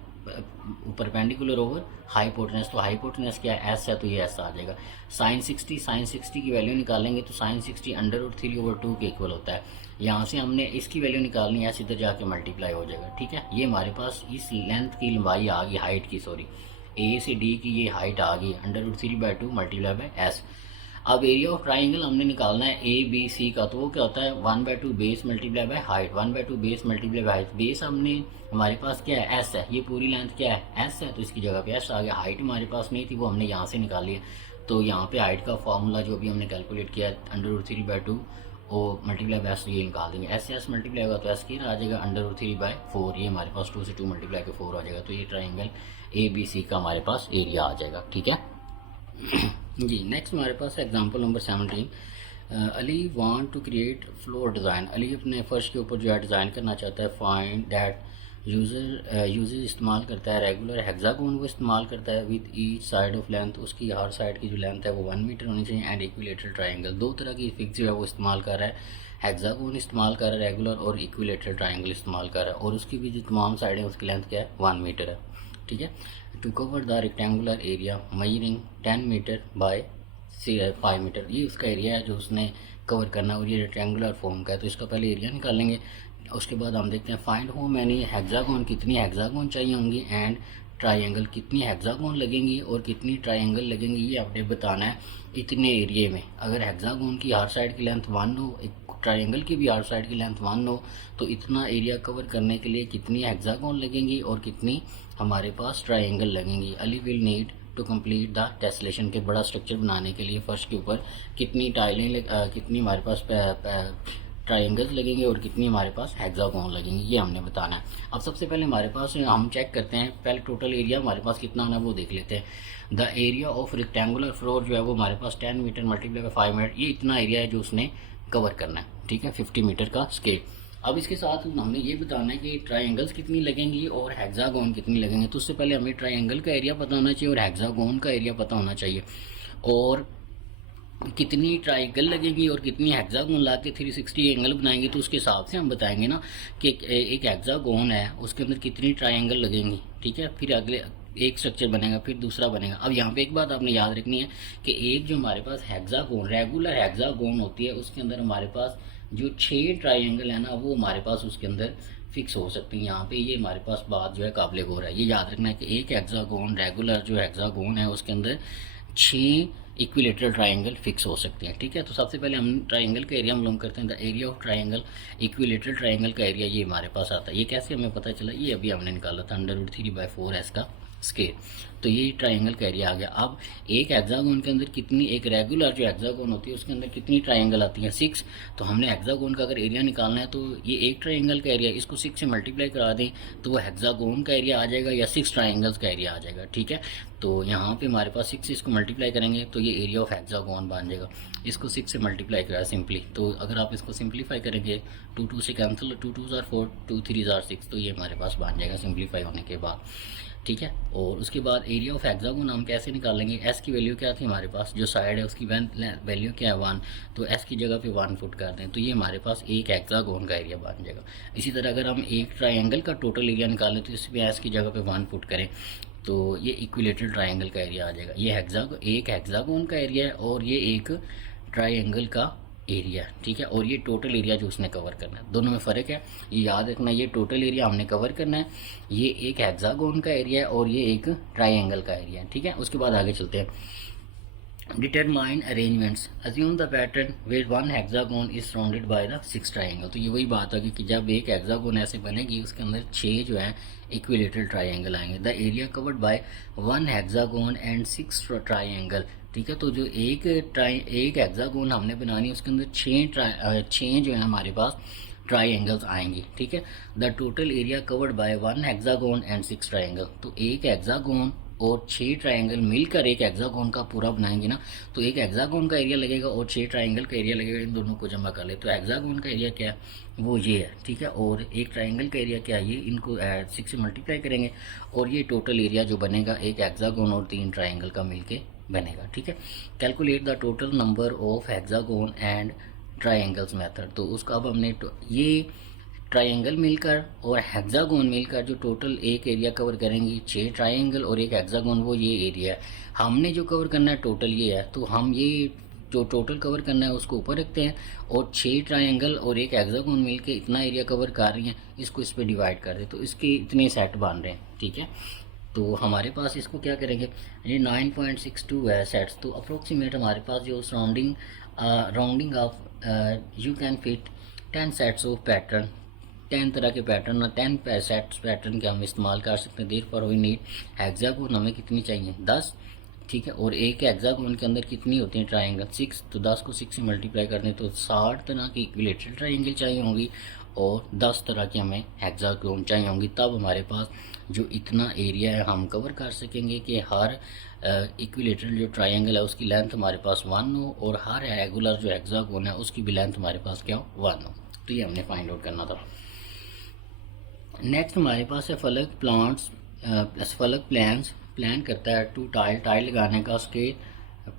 परपेंडिकुलर ओवर हाइपोटेनस। तो हाइपोटेनस क्या है, एस है, तो ये एस आ जाएगा। साइन 60 की वैल्यू निकालेंगे तो साइन 60 √3/2 के इक्वल होता है। यहाँ से हमने इसकी वैल्यू निकालनी है, इधर जाके मल्टीप्लाई हो जाएगा। ठीक है, ये हमारे पास इस लेंथ की लंबाई आ गई, हाइट की, सॉरी, ए से डी की ये हाइट आ गई √3/2 मल्टीप्लाई बाय एस। अब एरिया ऑफ ट्राइंगल हमने निकालना है ABC का, तो वो क्या होता है 1/2 base multiply by height, 1/2 base multiply by height. Base हमने हमारे पास क्या है, S है, ये पूरी लेंथ क्या है, S है, तो इसकी जगह पे S आ गया। हाइट हमारे पास नहीं थी, वो हमने यहाँ से निकाली है। तो यहाँ पे हाइट का फॉर्मूला जो भी हमने कैलकुलेट किया है √3/2 और मल्टीप्लाई बाय S, ये निकाल देंगे। S मल्टीप्लाई होगा तो S की आ जाएगा √3/4, ये हमारे पास 2 से 2 मल्टीप्लाई के 4 आ जाएगा। तो ये ट्राइंगल ABC का हमारे पास एरिया आ जाएगा। ठीक है जी। नेक्स्ट हमारे पास example number 17। Ali want to create floor design. Ali अपने फर्श के ऊपर जो है डिज़ाइन करना चाहता है। फाइंड दैट यूजर इस्तेमाल करता है रेगुलर हेक्सागोन, वो इस्तेमाल करता है with each side of length, उसकी हर साइड की जो लेंथ है वो 1 मीटर होनी चाहिए। एंड इक्विलेटरल ट्राइंगल, दो तरह की फिक्स जो है वो इस्तेमाल कर रहा है, हेक्सागोन इस्तेमाल कर रहा है रेगुलर, और इक्विलेटरल ट्राइंगल इस्तेमाल कर रहा है, और उसकी भी जो तमाम साइडें उसकी लेंथ क्या है 1 मीटर है। ठीक है, to cover the rectangular area measuring 10 meter by 5 meter, ये उसका एरिया है जो उसने कवर करना है, और ये रेक्टेंगुलर फॉर्म का है। तो इसका पहले एरिया निकालेंगे, उसके बाद हम देखते हैं फाइंड हाउ मैनी हेक्सागोन, कितनी हेक्सागोन चाहिए होंगी, एंड ट्राइंगल, कितनी हेक्सागोन लगेंगी और कितनी ट्राइंगल लगेंगी, ये आपने बताना है इतने एरिए में। अगर हेक्सागोन की हर साइड की लेंथ 1 हो, ट्राइंगल की भी हर साइड की लेंथ 1 हो, तो इतना एरिया कवर करने के लिए कितनी हेक्सागोन लगेंगी और कितनी हमारे पास ट्राइंगल लगेंगी। Ali will need to complete the tessellation, के बड़ा स्ट्रक्चर बनाने के लिए फर्श के ऊपर कितनी टाइलें कितनी हमारे पास ट्राइंगल्स लगेंगे और कितनी हमारे पास हेक्सागोन लगेंगे, ये हमने बताना है। अब सबसे पहले हमारे पास हम चेक करते हैं, पहले टोटल एरिया हमारे पास कितना होना है वो देख लेते हैं। The area of rectangular floor जो है वो हमारे पास 10 मीटर मल्टीप्लाई बाय 5 मीटर, ये इतना एरिया है जो उसने कवर करना है। ठीक है, 50 मीटर का स्केल। अब इसके साथ हमने ये बताना है कि ट्राइंगल्स कितनी लगेंगी और हेक्सागोन कितनी लगेंगे। तो उससे पहले हमें ट्राइंगल का एरिया पता होना चाहिए और हेक्सागोन का एरिया पता होना चाहिए, और कितनी ट्राइंगल लगेंगी और कितनी हेक्सागोन ला के 360 एंगल बनाएंगे, तो उसके हिसाब से हम बताएंगे ना कि एक हेक्सागोन है उसके अंदर कितनी ट्राइंगल लगेंगी। ठीक है, फिर अगले एक स्ट्रक्चर बनेगा, फिर दूसरा बनेगा। अब यहाँ पे एक बात आपने याद रखनी है कि एक जो हमारे पास हेक्सागोन, रेगुलर हेक्सागोन होती है, उसके अंदर हमारे पास जो 6 ट्राइंगल है ना, वो हमारे पास उसके अंदर फिक्स हो सकती है। यहाँ पे ये हमारे पास बात जो है काबिल गौर है, ये याद रखना है कि एक हेक्सागोन, रेगुलर जो हेक्सागोन है उसके अंदर 6 इक्विलेटरल ट्राइंगल फिक्स हो सकते हैं। ठीक है, तो सबसे पहले हम ट्राइंगल का एरिया मालूम करते हैं। The area of triangle, equilateral triangle का एरिया ये हमारे पास आता है। ये कैसे हमें पता चला, ये अभी हमने निकाला था √3/4 का स्केल। तो ये ट्राइंगल का एरिया आ गया। अब एक हेक्सागोन के अंदर कितनी, एक रेगुलर जो हेक्सागोन होती है उसके अंदर कितनी ट्राइंगल आती है 6। तो हमने हेक्सागोन का अगर एरिया निकालना है तो ये एक ट्राइंगल का एरिया, इसको 6 से मल्टीप्लाई करा दें तो वो हेक्सागोन का एरिया आ जाएगा या 6 ट्राइंगल्स का एरिया आ जाएगा। ठीक है, तो यहाँ पे हमारे पास 6 से इसको मल्टीप्लाई करेंगे तो ये एरिया ऑफ हेक्सागोन बन जाएगा। इसको 6 से मल्टीप्लाई करा सिंपली, तो अगर आप इसको सिंप्लीफाई करेंगे 2 से कैंसिल, 2 2 4, 2 3 6, तो ये हमारे पास बन जाएगा सिंप्लीफाई होने के बाद। ठीक है। और उसके बाद एरिया ऑफ हेक्सागोन हम कैसे निकालेंगे, एस की वैल्यू क्या थी हमारे पास, जो साइड है उसकी वैल्यू क्या है 1, तो एस की जगह पे 1 फुट कर दें तो ये हमारे पास एक हेक्सागोन का एरिया बन जाएगा। इसी तरह अगर हम एक ट्राइंगल का टोटल एरिया निकालें तो इसमें एस की जगह पे 1 फुट करें तो ये इक्विलेटरल ट्राइंगल का एरिया आ जाएगा। ये एक हेक्सागोन का एरिया है और ये एक ट्राइंगल का एरिया, ठीक है। और ये टोटल एरिया जो उसने कवर करना है, दोनों में फ़र्क है, ये याद रखना। ये टोटल एरिया हमने कवर करना है, ये एक हेक्सागोन का एरिया है और ये एक ट्राइंगल का एरिया है, ठीक है। उसके बाद आगे चलते हैं। Determine arrangements, assume the pattern where one hexagon is surrounded by the 6 triangle. तो ये वही बात होगी कि जब एक हेक्सागोन ऐसे बनेगी उसके अंदर 6 जो है इक्विलेटरल ट्राइंगल आएंगे। The area covered by 1 hexagon and 6 triangle, ठीक है। तो जो एक हेक्सागोन हमने बनानी है उसके अंदर 6 जो है हमारे पास ट्राइंगल्स आएंगी, ठीक है। The total area covered by 1 hexagon and 6 triangle, तो एक हेक्सागोन और 6 ट्राइंगल मिलकर एक हेक्सागोन का पूरा बनाएंगे ना, तो एक हेक्सागोन का एरिया लगेगा और 6 ट्राइंगल का एरिया लगेगा। इन दोनों को जमा कर ले तो हेक्सागोन का एरिया क्या है वो ये है, ठीक है। और एक ट्राइंगल का एरिया क्या है, ये इनको 6 से मल्टीप्लाई करेंगे और ये टोटल एरिया जो बनेगा एक हेक्सागोन और 3 ट्राइंगल का मिलके बनेगा, ठीक है। Calculate the total number of hexagon and triangles method, तो उसका अब हमने ये ट्राइंगल मिलकर और हेक्सागोन मिलकर जो टोटल एक एरिया कवर करेंगी, 6 ट्राइंगल और एक हेक्सागोन, वो ये एरिया है। हमने जो कवर करना है टोटल ये है, तो हम ये जो टोटल कवर करना है उसको ऊपर रखते हैं और 6 ट्राइंगल और एक हेक्सागोन मिलके इतना एरिया कवर कर रही हैं, इसको इस पर डिवाइड कर दे तो इसके इतने सेट बन रहे हैं, ठीक है। तो हमारे पास इसको क्या करेंगे, ये 9.62 है सेट्स, तो अप्रोक्सीमेट हमारे पास जो surrounding rounding off you can fit 10 sets of pattern, 10 तरह के पैटर्न और 10 सेट्स पैटर्न के हम इस्तेमाल कर सकते हैं। देर पर वी नीड हेक्सागोन हमें कितनी चाहिए 10, ठीक है। और एक हेक्सागोन के अंदर कितनी होती है ट्राइंगल 6, तो 10 को 6 से मल्टीप्लाई कर दें तो 60 तरह की इक्विलेटरल ट्राइंगल चाहिए होंगी और 10 तरह की हमें हेक्सागोन चाहिए होंगी। तब हमारे पास जो इतना एरिया है हम कवर कर सकेंगे कि हर इक्विलेटरल जो ट्राइंगल है उसकी लेंथ हमारे पास 1 हो और हर रेगुलर जो हेक्सागोन है उसकी भी लेंथ हमारे पास क्या हो 1 हो। तो ये हमने फाइंड आउट करना था। नेक्स्ट हमारे पास है फलक प्लान्स, प्लान करता है टू टाइल लगाने का, उसके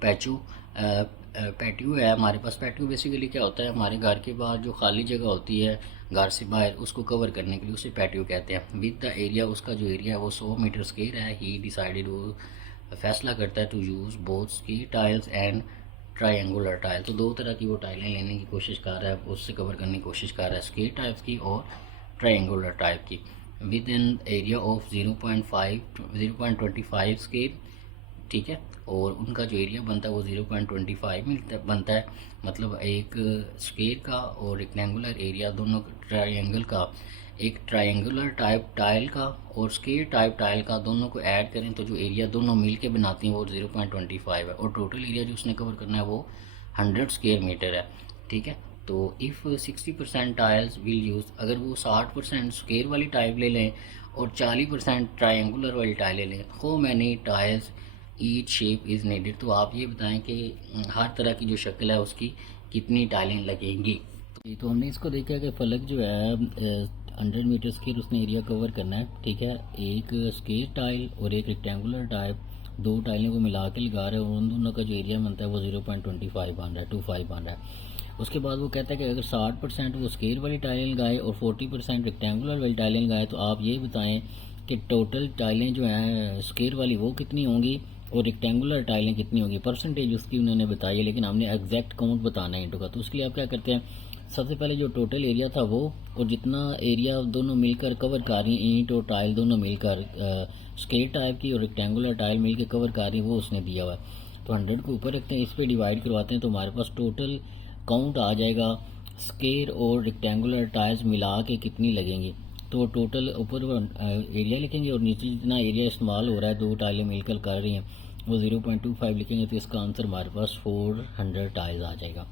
पैटियो है हमारे पास। पैटियो बेसिकली क्या होता है, हमारे घर के बाहर जो खाली जगह होती है घर से बाहर उसको कवर करने के लिए उसे पैटियो कहते हैं। विद द एरिया, उसका जो एरिया है वो 100 मीटर स्क्वायर है। ही डिसाइडेड, वो फैसला करता है to use both square tiles and triangular tile. तो 2 तरह की वो टाइलें लेने की कोशिश कर रहा है, उससे कवर करने की कोशिश कर रहा है, स्क्वायर टाइप की और ट्रायंगुलर टाइप की। With in area of 0.25 square, ठीक है। और उनका जो एरिया बनता है वो 0.25 बनता है, मतलब एक स्क्वायर का और रेक्टेंगुलर एरिया दोनों ट्रायंगल का, एक ट्रायंगुलर टाइप टाइल का और स्क्वायर टाइप टाइल का, दोनों को ऐड करें तो जो एरिया दोनों मिल के बनाती हैं वो 0.25 है। और टोटल एरिया जो उसने कवर करना है वो 100 स्क्वायर मीटर है, ठीक है। तो इफ़ 60% टाइल्स विल यूज़, अगर वो 60% स्क्वायर वाली टाइप ले लें और 40% ट्रायंगुलर वाली टाइल ले लें, how many tiles each shape is needed, तो आप ये बताएं कि हर तरह की जो शक्ल है उसकी कितनी टाइलें लगेंगी। तो हमने इसको देखा कि फलक जो है 100 मीटर स्क्वायर उसने एरिया कवर करना है, ठीक है। एक स्क्वायर टाइल और एक रेक्टेंगुलर टाइप, 2 टाइलों को मिला के लगा रहे हैं और उन दोनों का जो एरिया बनता है वो 0.25 बन रहा है, 25 बन रहा है। उसके बाद वो कहता है कि अगर 60% वो स्क्वायर वाली टाइलें लगाए और 40% रेक्टेंगुलर वाली टाइलें लगाए, तो आप ये बताएं कि टोटल टाइलें जो हैं स्क्वायर वाली वो कितनी होंगी और रेक्टेंगुलर टाइलें कितनी होंगी। परसेंटेज उसकी उन्होंने बताई है, लेकिन हमने एग्जैक्ट काउंट बताना है इंटू का। तो उसके लिए आप क्या करते हैं, सबसे पहले जो टोटल एरिया था वो और जितना एरिया दोनों मिलकर कवर कर रही हैं, ईंट और टाइल दोनों मिलकर स्क्वायर टाइप की और रेक्टेंगुलर टाइल मिलकर कवर कर रही है, वो उसने दिया हुआ है। तो 100 को ऊपर रखते हैं, इस पर डिवाइड करवाते हैं तो हमारे पास टोटल काउंट आ जाएगा स्क्वायर और रेक्टेंगुलर टाइल्स मिला के कितनी लगेंगी। तो टोटल ऊपर एरिया लिखेंगे और नीचे जितना एरिया इस्तेमाल हो रहा है 2 टाइलें मिलकर कर रही हैं वो 0.25 लिखेंगे, तो इसका आंसर हमारे पास 400 टाइल्स आ जाएगा।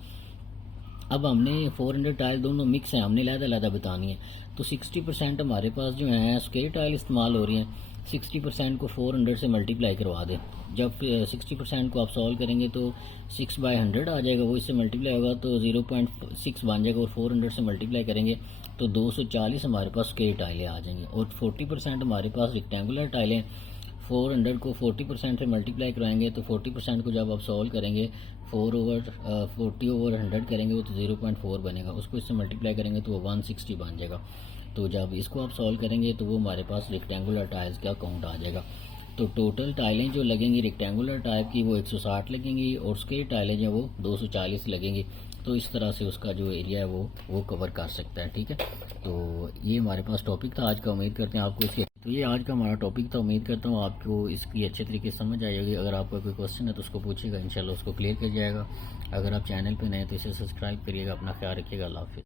अब हमने 400 टाइल दोनों मिक्स हैं, हमने लहदा लहदा बतानी है। तो 60% हमारे पास जो है स्क्वायर टाइल इस्तेमाल हो रही हैं 60% को 400 से मल्टीप्लाई करवा दें। जब 60% को आप सॉल्व करेंगे तो 6/100 आ जाएगा, वो इससे मल्टीप्लाई होगा तो 0.6 बन जाएगा, और 400 से मल्टीप्लाई करेंगे तो 240 हमारे पास स्क्वायर टाइलें आ जाएंगी। और 40% हमारे पास रेक्टेंगुलर टाइलें, 400 को 40% से मल्टीप्लाई कराएंगे तो 40% को जब आप सॉल्व करेंगे 40/100 करेंगे वो तो 0.4 बनेगा, उसको इससे मल्टीप्लाई करेंगे तो वो 160 बन जाएगा। तो जब इसको आप सॉल्व करेंगे तो वो हमारे पास रेक्टेंगुलर टाइल्स का काउंट आ जाएगा। तो टोटल टाइलें जो लगेंगी रेक्टेंगुलर टाइप की वो 160 लगेंगी, और स्क्वायर टाइलें जो वो 240 लगेंगी। तो इस तरह से उसका जो एरिया है वो कवर कर सकता है। ठीक है, तो ये हमारे पास टॉपिक था आज का। उम्मीद करते हैं आपको इसके, तो ये आज का हमारा टॉपिक था। उम्मीद करता हूँ आपको इसकी अच्छे तरीके से समझ आएगी। अगर आपका कोई क्वेश्चन है तो उसको पूछिएगा, इंशाल्लाह उसको क्लियर कर जाएगा। अगर आप चैनल पे नए तो इसे सब्सक्राइब करिएगा। अपना ख्याल रखिएगा। अल्लाह हाफिज़।